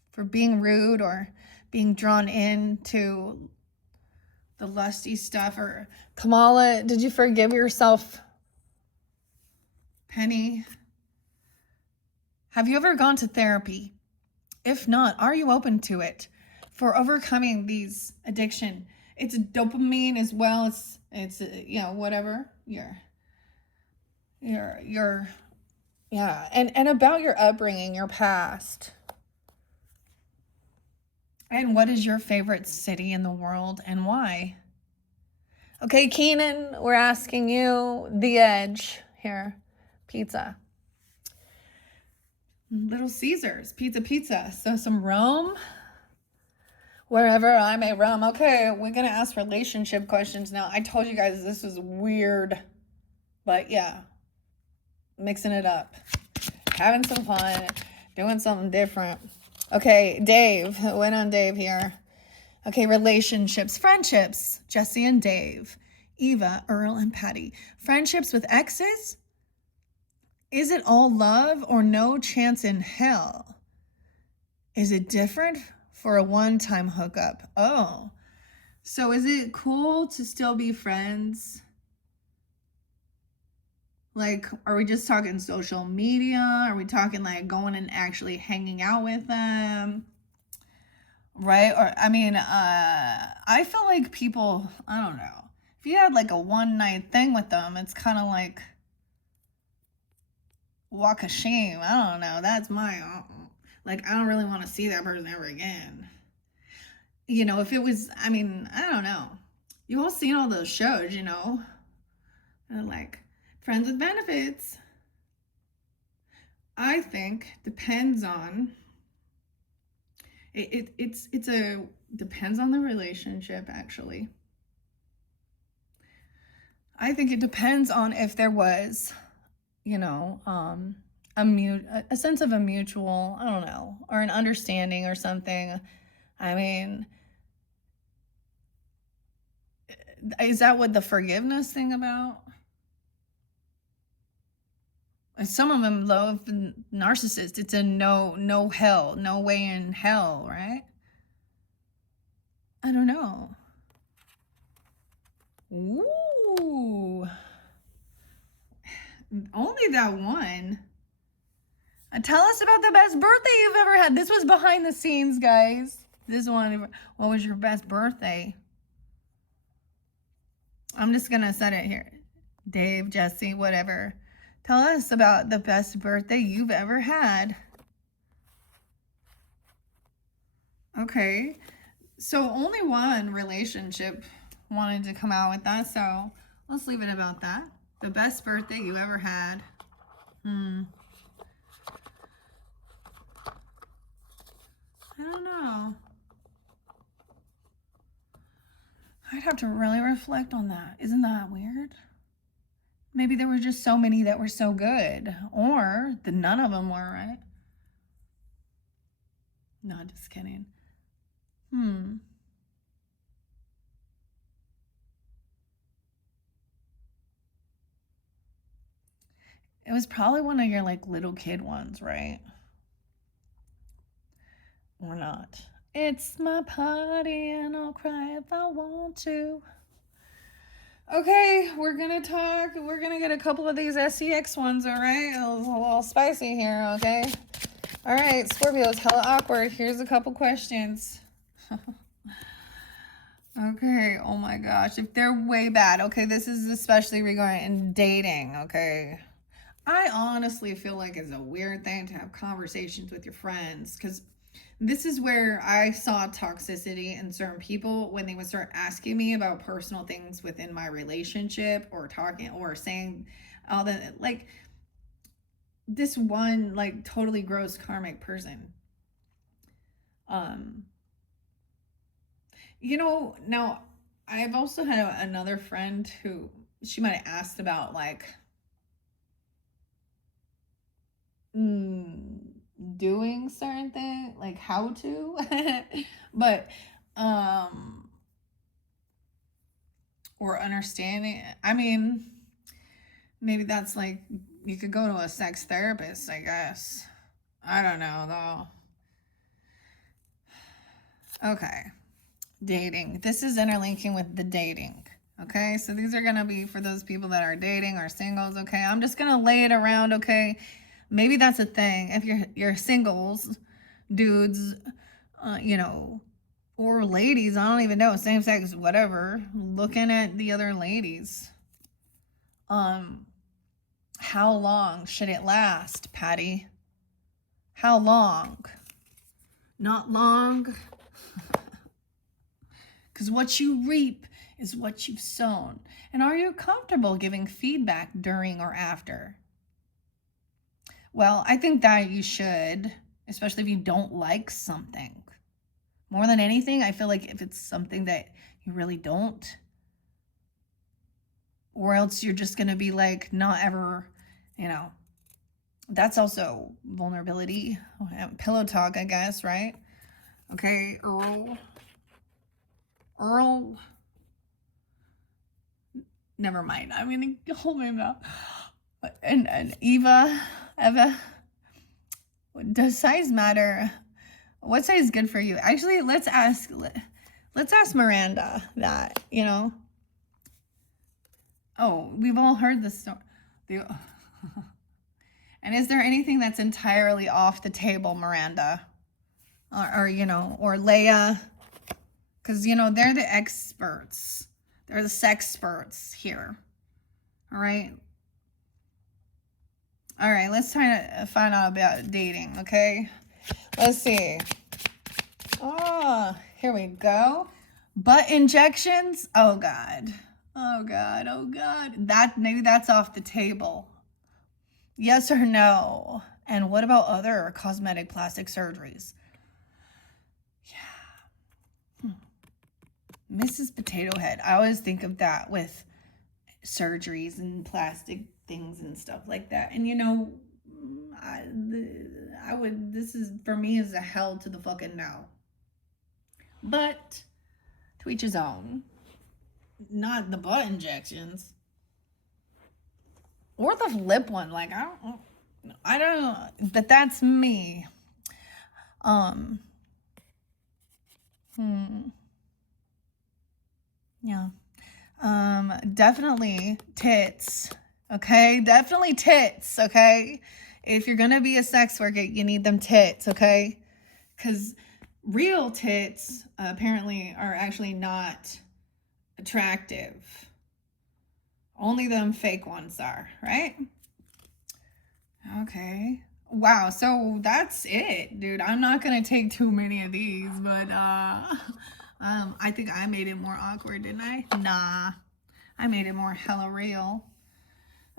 for being rude or being drawn into the lusty stuff? Or Kamala, did you forgive yourself? Penny, have you ever gone to therapy? If not, are you open to it for overcoming these addiction? It's dopamine as well. It's whatever and about your upbringing, your past. And what is your favorite city in the world and why? Okay, Keenan, we're asking you the edge here. Pizza. Little Caesars, pizza. So some Rome. Wherever I may roam. Okay, we're going to ask relationship questions now. I told you guys this was weird. But yeah, mixing it up. Having some fun. Doing something different. Okay, Dave. Went on Dave here. Okay, relationships. Friendships. Jesse and Dave. Eva, Earl, and Patty. Friendships with exes? Is it all love or no chance in hell? Is it different for a one-time hookup? Oh, so is it cool to still be friends? Like, are we just talking social media? Are we talking like going and actually hanging out with them? Right? Or, I mean, I feel like people, I don't know. If you had like a one-night thing with them, it's kind of like walk of shame. I don't know. That's my, like, I don't really want to see that person ever again. If it was, I mean, I don't know. You all seen all those shows, and like friends with benefits. I think depends on depends on the relationship, actually. I think it depends on if there was, a sense of a mutual, I don't know, or an understanding or something. I mean, is that what the forgiveness thing about? Some of them love narcissists. It's a no hell, no way in hell, right? I don't know. Ooh. Only that one. Tell us about the best birthday you've ever had. This was behind the scenes, guys. This one, what was your best birthday? I'm just going to set it here. Dave, Jesse, whatever. Tell us about the best birthday you've ever had. Okay. So only one relationship wanted to come out with that, so let's leave it about that. The best birthday you ever had. I don't know. I'd have to really reflect on that. Isn't that weird? Maybe there were just so many that were so good, or none of them were, right? No, just kidding. It was probably one of your like little kid ones, right? Or not. It's my party and I'll cry if I want to. Okay, we're gonna get a couple of these SEX ones, alright? A little spicy here, okay? Alright, Scorpios, hella awkward. Here's a couple questions. Okay, oh my gosh, if they're way bad, okay, this is especially regarding dating, okay? I honestly feel like it's a weird thing to have conversations with your friends, because this is where I saw toxicity in certain people when they would start asking me about personal things within my relationship, or talking or saying all that, like this one like totally gross karmic person. You know, now I've also had another friend who she might have asked about like doing certain things, like how to, but or understanding. I mean, maybe that's like you could go to a sex therapist, I guess. I don't know though. Okay. Dating. This is interlinking with the dating. Okay, so these are gonna be for those people that are dating or singles. Okay, I'm just gonna lay it around. Okay, maybe that's a thing. If you're singles, dudes, you know, or ladies, I don't even know, same sex, whatever. Looking at the other ladies. How long should it last, Patty? How long? Not long. Because what you reap is what you've sown. And are you comfortable giving feedback during or after? Well, I think that you should, especially if you don't like something. More than anything, I feel like if it's something that you really don't, or else you're just going to be like, not ever, you know, that's also vulnerability. Pillow talk, I guess, right? Okay, Earl. Never mind. I'm going to hold my mouth. And Eva, does size matter? What size is good for you? Actually, let's ask Miranda that, you know. Oh, we've all heard this story. And is there anything that's entirely off the table, Miranda? Or you know, or Leia? Because, you know, they're the experts. They're the sexperts here. All right? All right, let's try to find out about dating, okay? Let's see. Oh, here we go. Butt injections? Oh, God. Oh, God. Oh, God. Maybe that's off the table. Yes or no? And what about other cosmetic plastic surgeries? Yeah. Mrs. Potato Head. I always think of that with surgeries and plastic things and stuff like that. And, you know, this is, for me, is a hell to the fucking no. But to each his own. Not the butt injections. Or the lip one. Like, I don't know. But that's me. Yeah. Definitely tits. Okay, definitely tits. Okay, if you're gonna be a sex worker, you need them tits. Okay, because real tits apparently are actually not attractive. Only them fake ones are, right? Okay. Wow, so that's it, dude. I'm not gonna take too many of these, but I think I made it more awkward, didn't I? Nah, I made it more hella real.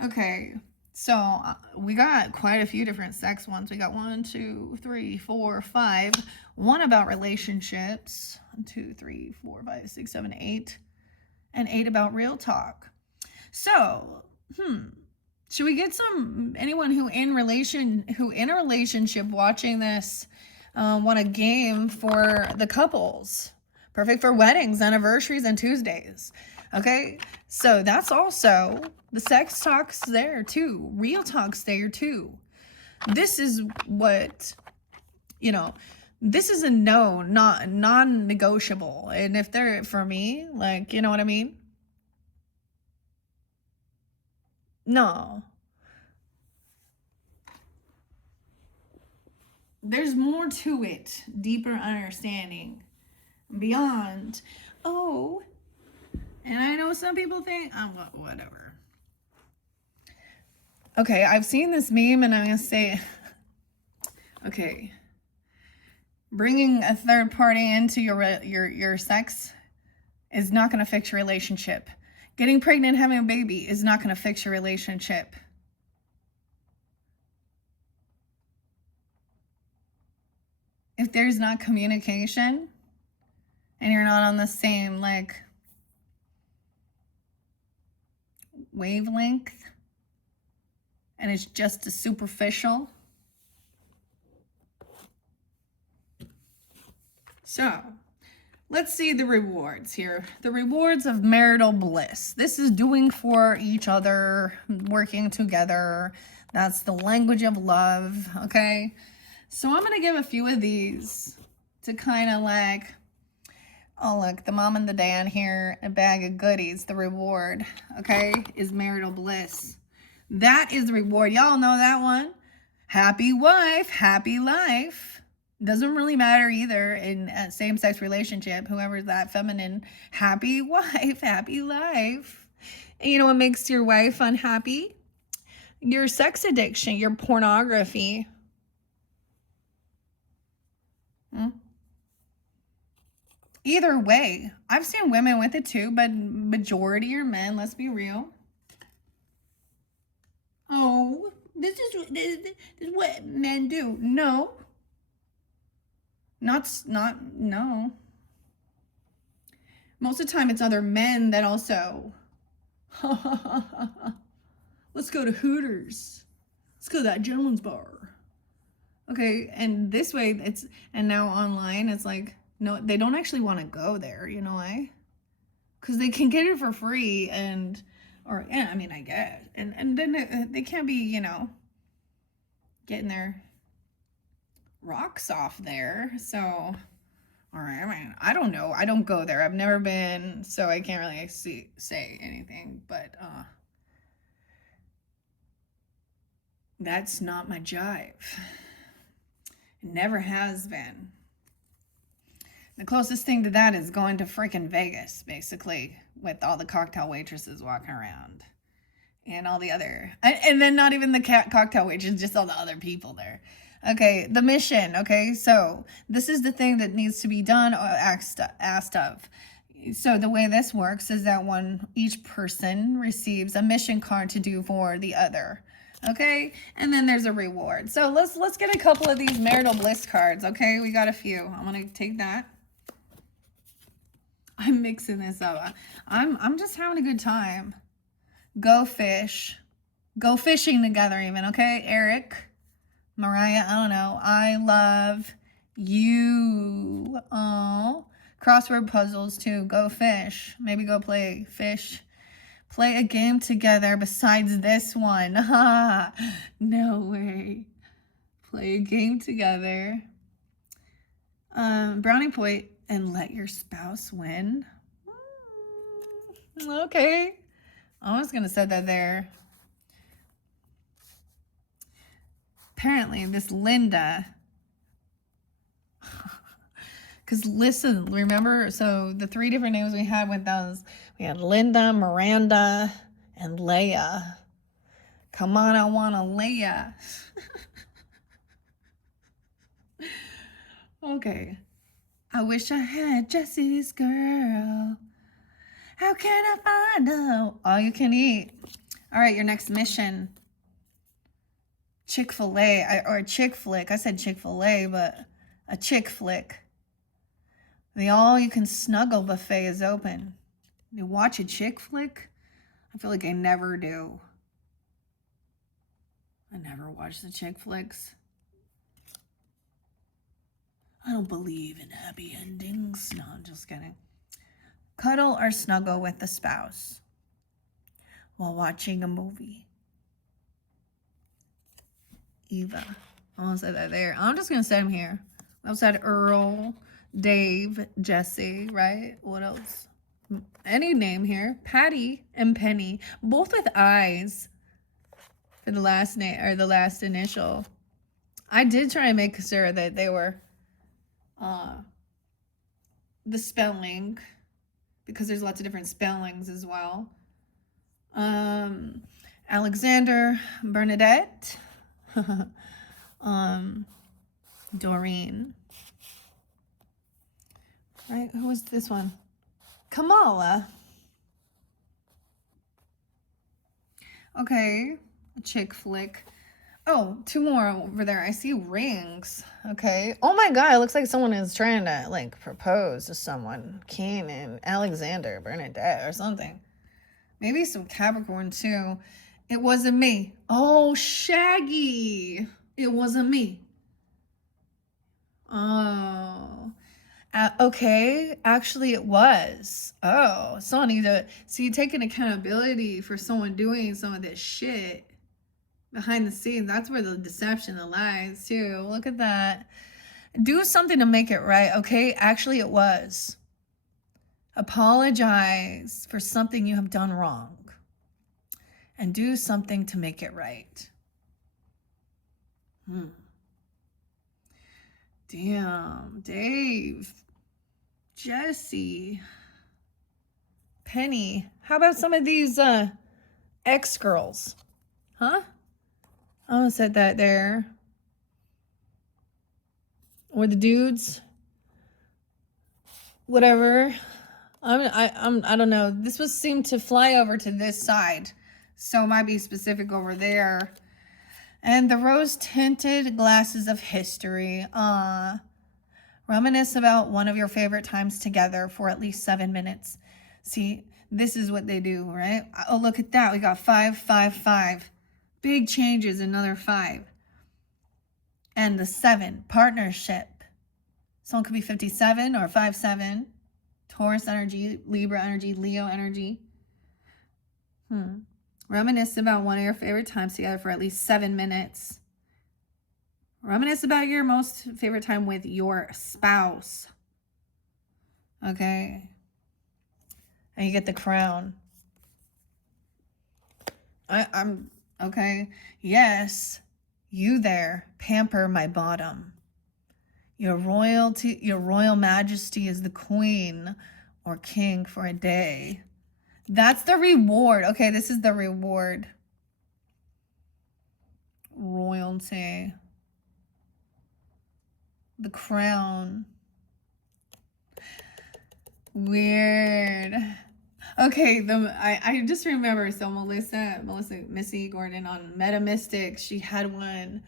Okay, so we got quite a few different sex ones. We got 1, 2, 3, 4, 5. One about relationships. 1, 2, 3, 4, 5, 6, 7, 8, and 8 about real talk. So, should we get anyone who in a relationship watching this want a game for the couples? Perfect for weddings, anniversaries, and Tuesdays. Okay, so that's also the sex talks there too. Real talks there too. This is what, this is a non-negotiable. And if they're for me, like, you know what I mean? No. There's more to it, deeper understanding beyond, oh, and I know some people think, whatever. Okay, I've seen this meme and I'm going to say, okay, bringing a third party into your sex is not going to fix your relationship. Getting pregnant, having a baby is not going to fix your relationship. If there's not communication and you're not on the same, like, wavelength, and it's just a superficial. So, let's see the rewards here. The rewards of marital bliss. This is doing for each other, working together. That's the language of love, okay? So I'm going to give a few of these to kind of like, oh, look, the mom and the dad here, a bag of goodies. The reward, okay, is marital bliss. That is the reward. Y'all know that one. Happy wife, happy life. Doesn't really matter either in a same-sex relationship. Whoever's that feminine, happy wife, happy life. And you know what makes your wife unhappy? Your sex addiction, your pornography. Either way, I've seen women with it too, but majority are men, let's be real. Oh, this is what men do. No. No. Most of the time it's other men that also, let's go to Hooters. Let's go to that gentleman's bar. Okay, and this way and now online it's like, no, they don't actually want to go there, you know why? Because they can get it for free I guess. And then they can't be, getting their rocks off there. So, all right, I mean, I don't know. I don't go there. I've never been, so I can't really say anything. But that's not my jive. It never has been. The closest thing to that is going to freaking Vegas, basically, with all the cocktail waitresses walking around. And all the other, and then not even the cocktail waitress, just all the other people there. Okay, the mission, okay? So this is the thing that needs to be done or asked of. So the way this works is that each person receives a mission card to do for the other. Okay, and then there's a reward. So let's get a couple of these marital bliss cards. Okay, we got a few. I'm gonna take that. I'm mixing this up. I'm just having a good time. Go fish. Go fishing together even, okay? Eric, Mariah, I don't know. I love you. Oh, crossword puzzles too. Go fish. Maybe go play fish. Play a game together besides this one. No way. Play a game together. Brownie point and let your spouse win. Okay. I was going to say that there. Apparently, this Linda... Because listen, remember, so the 3 different names we had with those, we had Linda, Miranda, and Leia. Come on, I want a Leia. Okay. I wish I had Jesse's girl. How can I find her? All you can eat. All right, your next mission. Chick-fil-A, or a chick flick. I said Chick-fil-A, but a chick flick. The all-you-can snuggle buffet is open. You watch a chick flick? I feel like I never do. I never watch the chick flicks. I don't believe in happy endings. No, I'm just kidding. Cuddle or snuggle with the spouse while watching a movie. Eva. I almost said that there. I'm just going to set him here. I also had Earl, Dave, Jesse, right? What else? Any name here. Patty and Penny. Both with I's for the last name or the last initial. I did try and make sure that they were the spelling, because there's lots of different spellings as well. Alexander, Bernadette, Doreen. Right, who was this one? Kamala. Okay, a chick flick. Oh, 2 more over there. I see rings. Okay. Oh my God, it looks like someone is trying to like propose to someone. Keenan, Alexander, Bernadette, or something. Maybe some Capricorn too. It wasn't me. Oh, Shaggy. It wasn't me. Oh. Okay, actually it was. Oh, someone need to... So you taking accountability for someone doing some of this shit behind the scenes. That's where the deception, the lies too. Look at that. Do something to make it right, okay? Actually it was. Apologize for something you have done wrong. And do something to make it right. Damn, Dave, Jesse, Penny. How about some of these ex-girls? Huh? I almost said that there. Or the dudes. Whatever. I don't know. This seemed to fly over to this side. So it might be specific over there. And the rose-tinted glasses of history. Reminisce about one of your favorite times together for at least 7 minutes. See, this is what they do, right? Oh, look at that. We got 5, 5, 5. Big changes, another 5. And the 7, partnership. Someone could be 57 or 57. Taurus energy, Libra energy, Leo energy. Reminisce about one of your favorite times together for at least 7 minutes. Reminisce about your most favorite time with your spouse. Okay. And you get the crown. I'm okay. Yes, you there, pamper my bottom. Your royalty, your royal majesty is the queen or king for a day. That's the reward. Okay, this is the reward. Royalty. The crown. Weird. Okay, I just remember, so Missy Gordon on Meta Mystics, she had one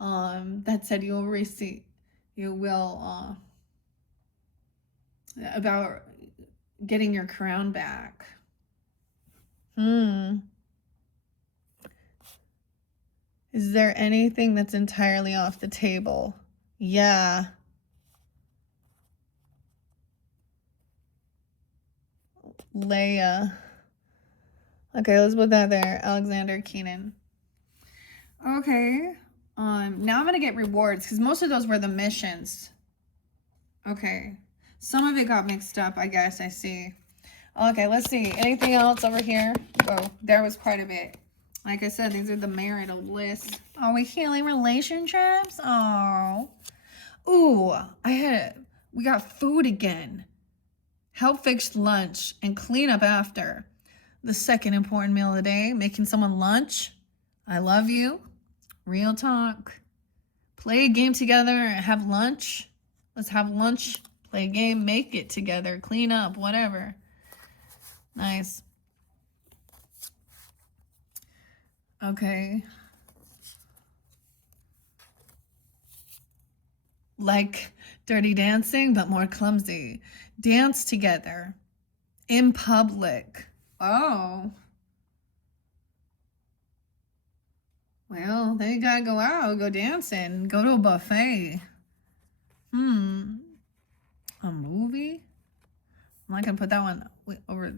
that said you will about getting your crown back. Is there anything that's entirely off the table? Yeah. Leia. Okay, let's put that there. Alexander Keenan. Okay. Now I'm gonna get rewards because most of those were the missions. Okay. Some of it got mixed up, I guess. I see. Okay, let's see. Anything else over here? Oh, there was quite a bit. Like I said, these are the marital bliss. Are we healing relationships? Oh. Ooh, we got food again. Help fix lunch and clean up after. The second important meal of the day, making someone lunch. I love you. Real talk. Play a game together, have lunch. Let's have lunch, play a game, make it together, clean up, whatever. Nice. Okay. Like Dirty Dancing, but more clumsy. Dance together. In public. Oh. Well, then you gotta go out, go dancing, go to a buffet. A movie? I'm not gonna put that one over.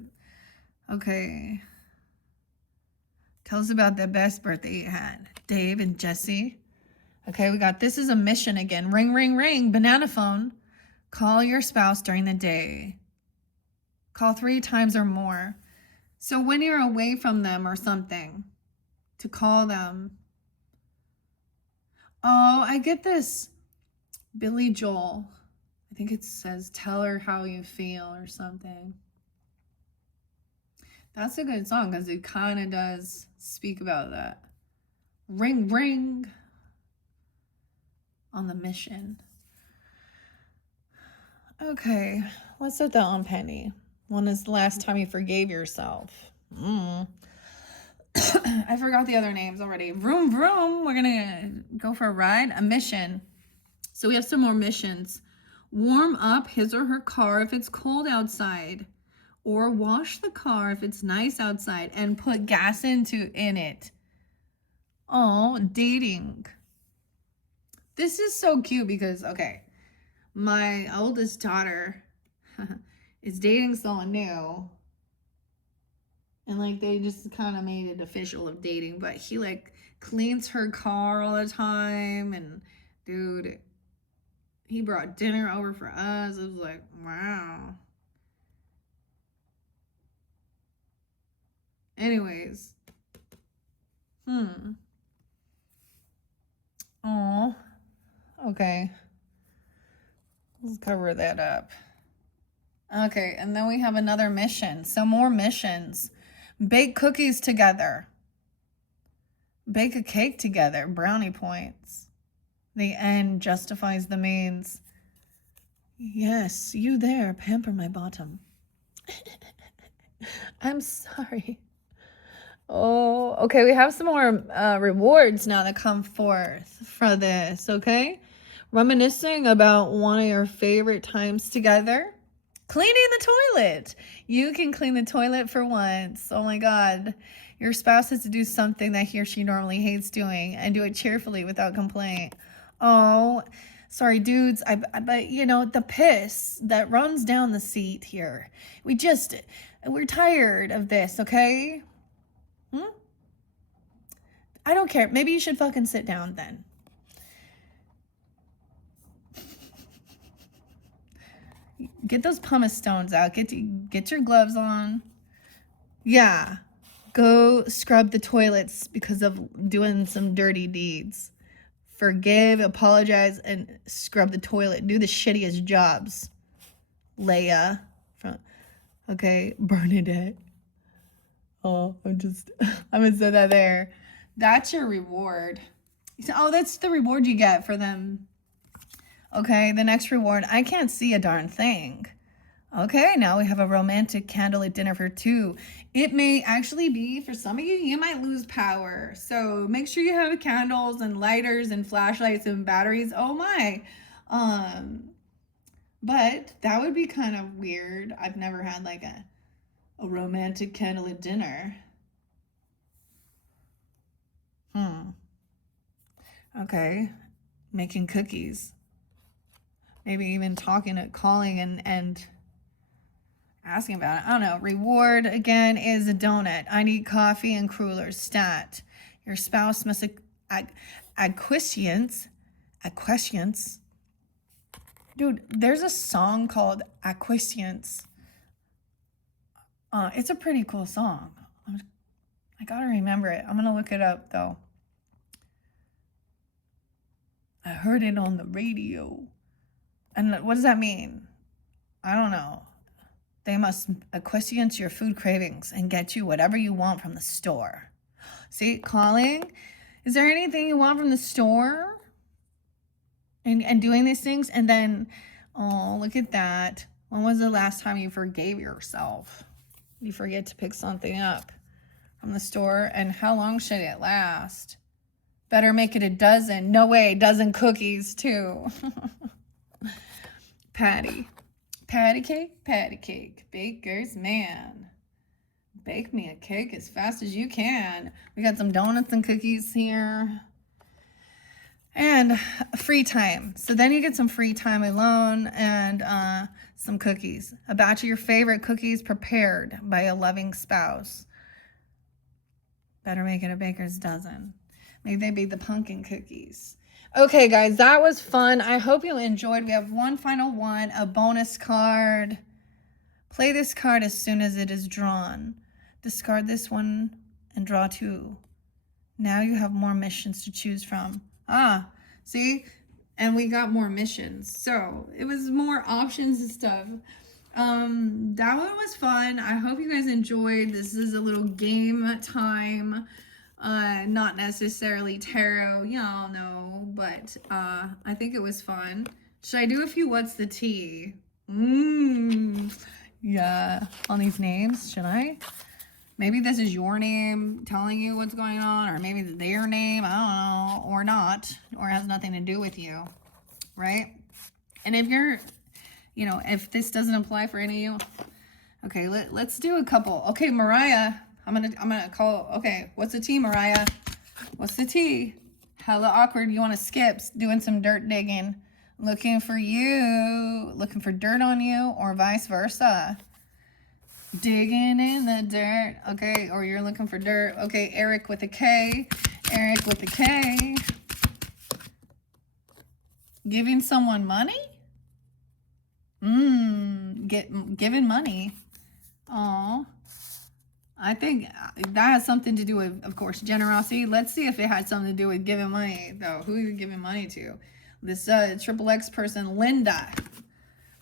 Okay. Tell us about the best birthday you had. Dave and Jesse. Okay, we got this is a mission again. Ring, ring, ring. Banana phone. Call your spouse during the day. Call 3 times or more. So when you're away from them or something, to call them. Oh, I get this. Billy Joel. I think it says, tell her how you feel or something. That's a good song because it kind of does speak about that. Ring, ring. On the mission. Okay, let's set that on Penny. When is the last time you forgave yourself? I forgot the other names already. Vroom, vroom. We're going to go for a ride. A mission. So we have some more missions. Warm up his or her car if it's cold outside. Or wash the car if it's nice outside and put gas in it. Oh, dating. This is so cute because, okay, my oldest daughter is dating someone new. And, like, they just kind of made it official of dating. But he, like, cleans her car all the time. And, dude, he brought dinner over for us. It was like, wow. Anyways. Oh. Okay. Let's cover that up. Okay, and then we have another mission. So more missions. Bake cookies together. Bake a cake together. Brownie points. The end justifies the means. Yes, you there. Pamper my bottom. I'm sorry. Oh, okay. We have some more rewards now that come forth for this, okay? Reminiscing about one of your favorite times together. Cleaning the toilet. You can clean the toilet for once. Oh my God. Your spouse has to do something that he or she normally hates doing and do it cheerfully without complaint. Oh, sorry, dudes. But you know, the piss that runs down the seat here. We're tired of this, okay? I don't care. Maybe you should fucking sit down then. Get those pumice stones out. Get your gloves on. Yeah. Go scrub the toilets because of doing some dirty deeds. Forgive, apologize, and scrub the toilet. Do the shittiest jobs. Leia. Okay, Bernadette. Oh, I'm gonna say that there. That's your reward. Oh, that's the reward you get for them. Okay, the next reward. I can't see a darn thing. Okay, now we have a romantic candlelit dinner for 2. It may actually be, for some of you, you might lose power. So make sure you have candles and lighters and flashlights and batteries. Oh my. But that would be kind of weird. I've never had like a romantic candlelit dinner. Okay. Making cookies. Maybe even calling and asking about it. I don't know. Reward, again, is a donut. I need coffee and crullers. Stat. Your spouse must acquiescence. Dude, there's a song called Acquiescence. It's a pretty cool song. I gotta remember it. I'm gonna look it up though. I heard it on the radio. And what does that mean? I don't know. They must equescience your food cravings and get you whatever you want from the store. See, calling. Is there anything you want from the store? And doing these things, and then, oh, look at that. When was the last time you forgave yourself? You forget to pick something up from the store, and how long should it last? Better make it a dozen. No way, a dozen cookies too. Patty cake, baker's man. Bake me a cake as fast as you can. We got some donuts and cookies here. And free time. So then you get some free time alone and some cookies. A batch of your favorite cookies prepared by a loving spouse. Better make it a baker's dozen. Maybe they be the pumpkin cookies. Okay, guys, that was fun. I hope you enjoyed. We have one final one, a bonus card. Play this card as soon as it is drawn. Discard this one and draw two. Now you have more missions to choose from. See? And we got more missions. So it was more options and stuff. That one was fun. I hope you guys enjoyed. This is a little game time. Not necessarily tarot, y'all know, but I think it was fun. Should I do a few what's the tea? Yeah, on these names, should I? Maybe this is your name telling you what's going on, or maybe their name, I don't know, or not, or has nothing to do with you, right? And if you're, if this doesn't apply for any of you, okay, let's do a couple. Okay, Mariah, I'm gonna call, okay, what's the tea, Mariah? What's the tea? Hella awkward, you want to skip doing some dirt digging. Looking for you, looking for dirt on you, or vice versa. Digging in the dirt, okay, or you're looking for dirt. Okay, Eric with a K, Eric with a K. Giving someone money? Giving money. Oh, I think that has something to do with, of course, generosity. Let's see if it had something to do with giving money, though. Who are you giving money to? This triple X person, Linda.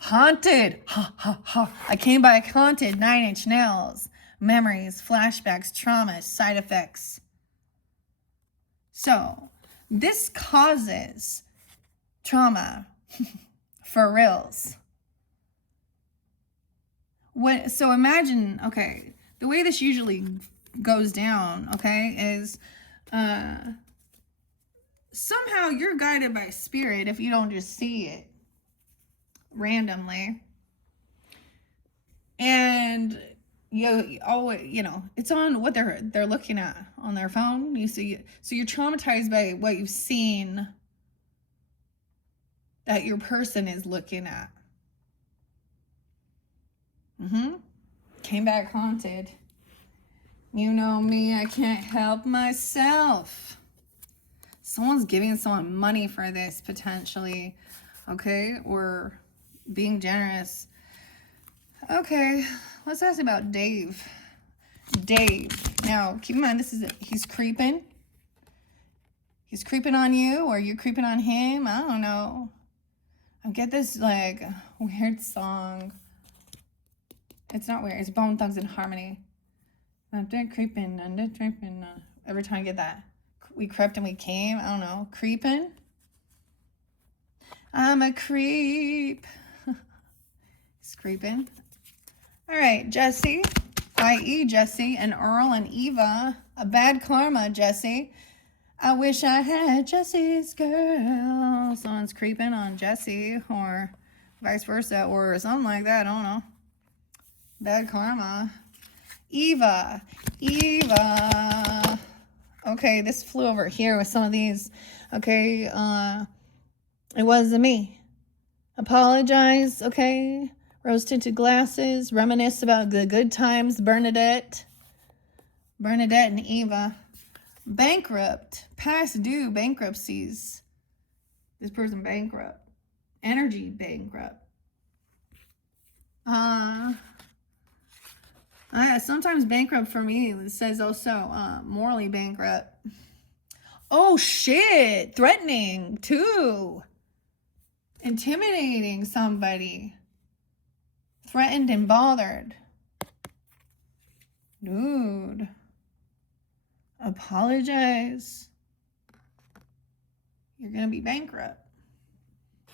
Haunted. Ha, ha, ha. I came back haunted. 9 Inch Nails. Memories, flashbacks, traumas, side effects. So, this causes trauma. For reals. So imagine, okay, the way this usually goes down, okay, is somehow you're guided by spirit if you don't just see it randomly. And you always, it's on what they're looking at on their phone. You see, so you're traumatized by what you've seen that your person is looking at. Came back haunted. You know me, I can't help myself. Someone's giving someone money for this, potentially. Okay, or being generous. Okay, let's ask about Dave. Dave. Now, keep in mind, he's creeping. He's creeping on you, or you're creeping on him. I don't know. I get this, like, weird song. It's not weird. It's Bone Thugs and Harmony. Under creeping. Every time I get that. We crept and we came. I don't know. Creeping. I'm a creep. He's creeping. All right, Jesse. I.e. Jesse and Earl and Eva. A bad karma, Jesse. I wish I had Jesse's girl. Someone's creeping on Jesse, or vice versa, or something like that. I don't know. Bad karma. Eva. Okay, this flew over here with some of these. Okay, it wasn't me. Apologize, okay? Rose-tinted glasses. Reminisce about the good times. Bernadette and Eva. Bankrupt. Past due bankruptcies. This person bankrupt. Energy bankrupt. Sometimes bankrupt for me. It says also morally bankrupt. Oh, shit. Threatening, too. Intimidating somebody. Threatened and bothered. Dude. Apologize. You're gonna be bankrupt.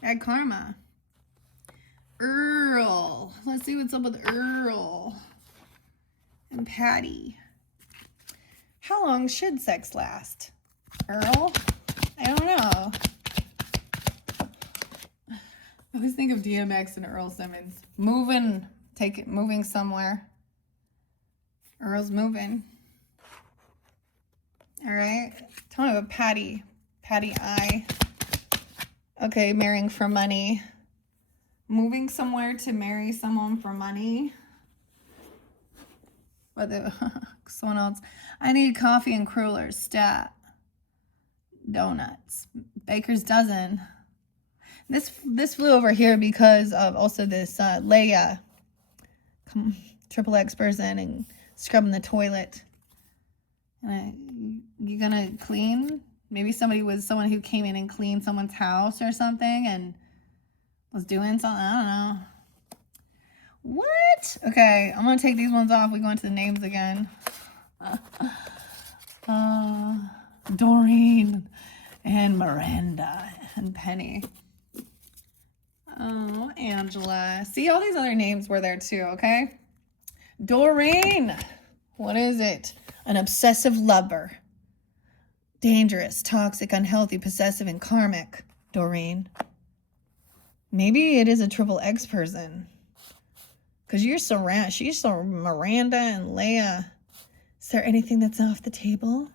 Bad karma. Earl. Let's see what's up with Earl and Patty. How long should sex last? Earl? I don't know. I always think of DMX and Earl Simmons. Moving somewhere. Earl's moving. All right. Tell me about Patty. Patty I. Okay, marrying for money. Moving somewhere to marry someone for money. What the someone else. I need coffee and crullers. Stat. Donuts. Baker's dozen. This flew over here because of also this Leia. Triple X person and scrubbing the toilet. You gonna clean? Maybe someone who came in and cleaned someone's house or something and was doing something. I don't know. What? Okay, I'm gonna take these ones off. We go into the names again. Doreen and Miranda and Penny. Oh, Angela. See, all these other names were there too, okay? Doreen. What is it? An obsessive lover. Dangerous, toxic, unhealthy, possessive, and karmic. Doreen. Maybe it is a triple X person. Because she's so Miranda and Leia. Is there anything that's off the table?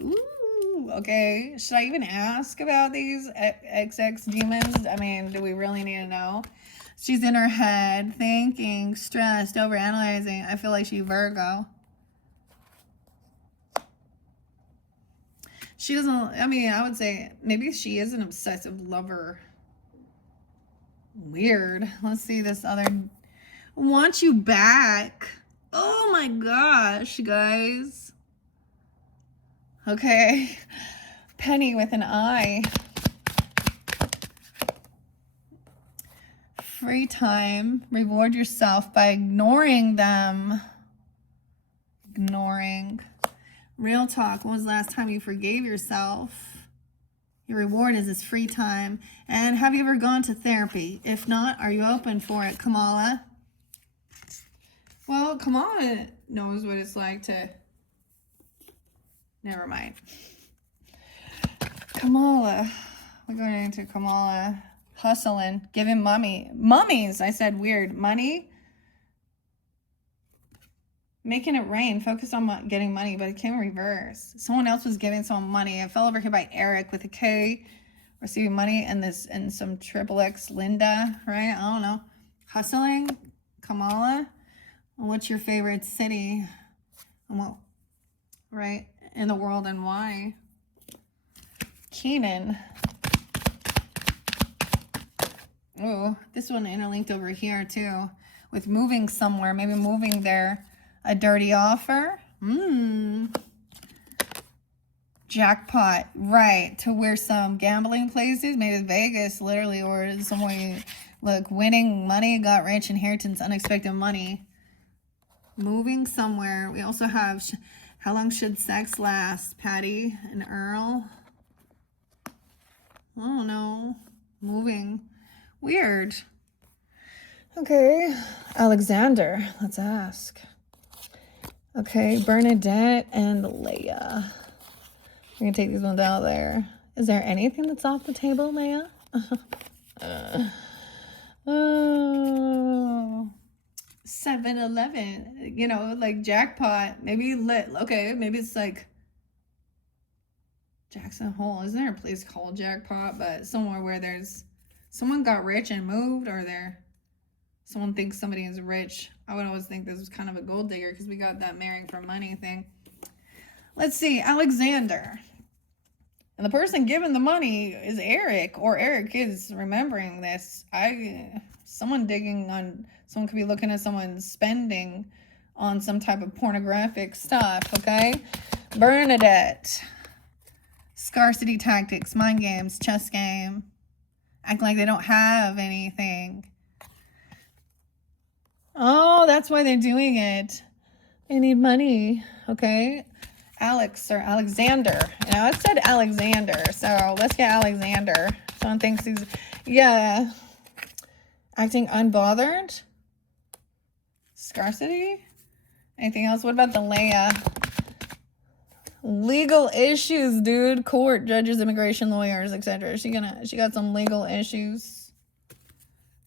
Ooh, okay. Should I even ask about these XX demons? I mean, do we really need to know? She's in her head, thinking, stressed, overanalyzing. I feel like she's Virgo. She doesn't, I mean, I would say maybe she is an obsessive lover. Weird. Let's see this other. Want you back. Oh my gosh, guys. Okay. Penny with an I. Free time. Reward yourself by ignoring them. Ignoring. Real talk. When was the last time you forgave yourself? Your reward is this free time. And have you ever gone to therapy? If not, are you open for it, Kamala? Well, Kamala knows what it's like to... Never mind. Kamala. We're going into Kamala. Hustling. Giving mummies. I said weird. Money. Making it rain. Focus on getting money, but it came reverse. Someone else was giving someone money. I fell over here by Eric with a K. Receiving money and some triple X Linda, right? I don't know. Hustling. Kamala. What's your favorite city? Right? In the world and why? Keenan. Oh, this one interlinked over here too. With moving somewhere. Maybe moving there. A dirty offer. Jackpot. Right. To where some gambling places. Maybe Vegas, literally. Or somewhere, look, winning money, got rich, inheritance, unexpected money. Moving somewhere. We also have, how long should sex last? Patty and Earl. I don't know. Moving. Weird. Okay. Alexander. Let's ask. Okay, Bernadette and Leia. We're going to take these ones out there. Is there anything that's off the table, Leia? Oh. 7-Eleven. You know, like jackpot. Maybe lit. Okay, maybe it's like Jackson Hole. Isn't there a place called Jackpot? But somewhere where there's... Someone got rich and moved, or someone thinks somebody is rich. I would always think this was kind of a gold digger because we got that marrying for money thing. Let's see, Alexander. And the person giving the money is Eric, or Eric is remembering this. someone digging on, someone could be looking at someone spending on some type of pornographic stuff, okay? Bernadette. Scarcity tactics, mind games, chess game. Acting like they don't have anything. Oh, that's why they're doing it. They need money, okay? Alex or Alexander. You know, it said Alexander, so let's get Alexander. Someone thinks he's, yeah. Acting unbothered. Scarcity. Anything else? What about the Leia? Legal issues, dude. Court, judges, immigration lawyers, etc. She got some legal issues.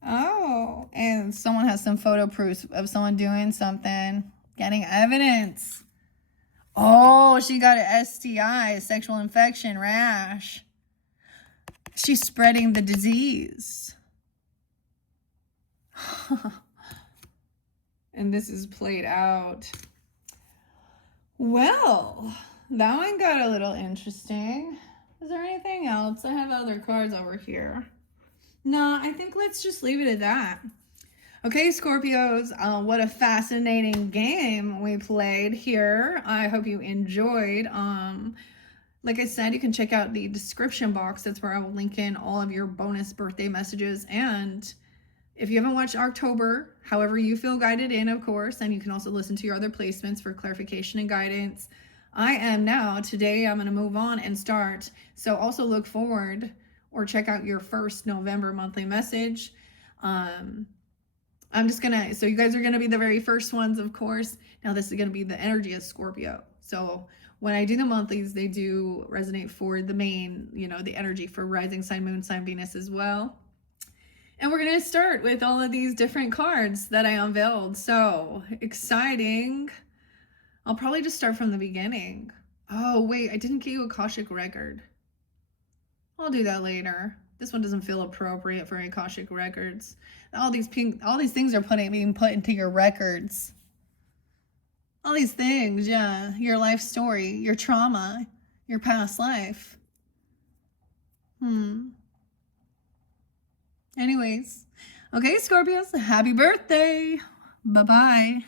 Oh, and someone has some photo proof of someone doing something, getting evidence. Oh, she got an STI, sexual infection, rash. She's spreading the disease. And this is played out. Well, that one got a little interesting. Is there anything else? I have other cards over here. No, I think let's just leave it at that. Okay, Scorpios, what a fascinating game we played here. I hope you enjoyed. Like I said, you can check out the description box. That's where I will link in all of your bonus birthday messages. And if you haven't watched October, however you feel guided in, of course, and you can also listen to your other placements for clarification and guidance. Today I'm going to move on and start. So also look forward or check out your first November monthly message. So you guys are going to be the very first ones, of course. Now this is going to be the energy of Scorpio. So when I do the monthlies, they do resonate for the main, the energy for rising sign, moon sign, Venus as well. And we're going to start with all of these different cards that I unveiled. So exciting. I'll probably just start from the beginning. Oh, wait, I didn't get you Akashic record. I'll do that later. This one doesn't feel appropriate for Akashic records. All these things are being put into your records. All these things, yeah. Your life story, your trauma, your past life. Anyways, okay, Scorpios, happy birthday. Bye-bye.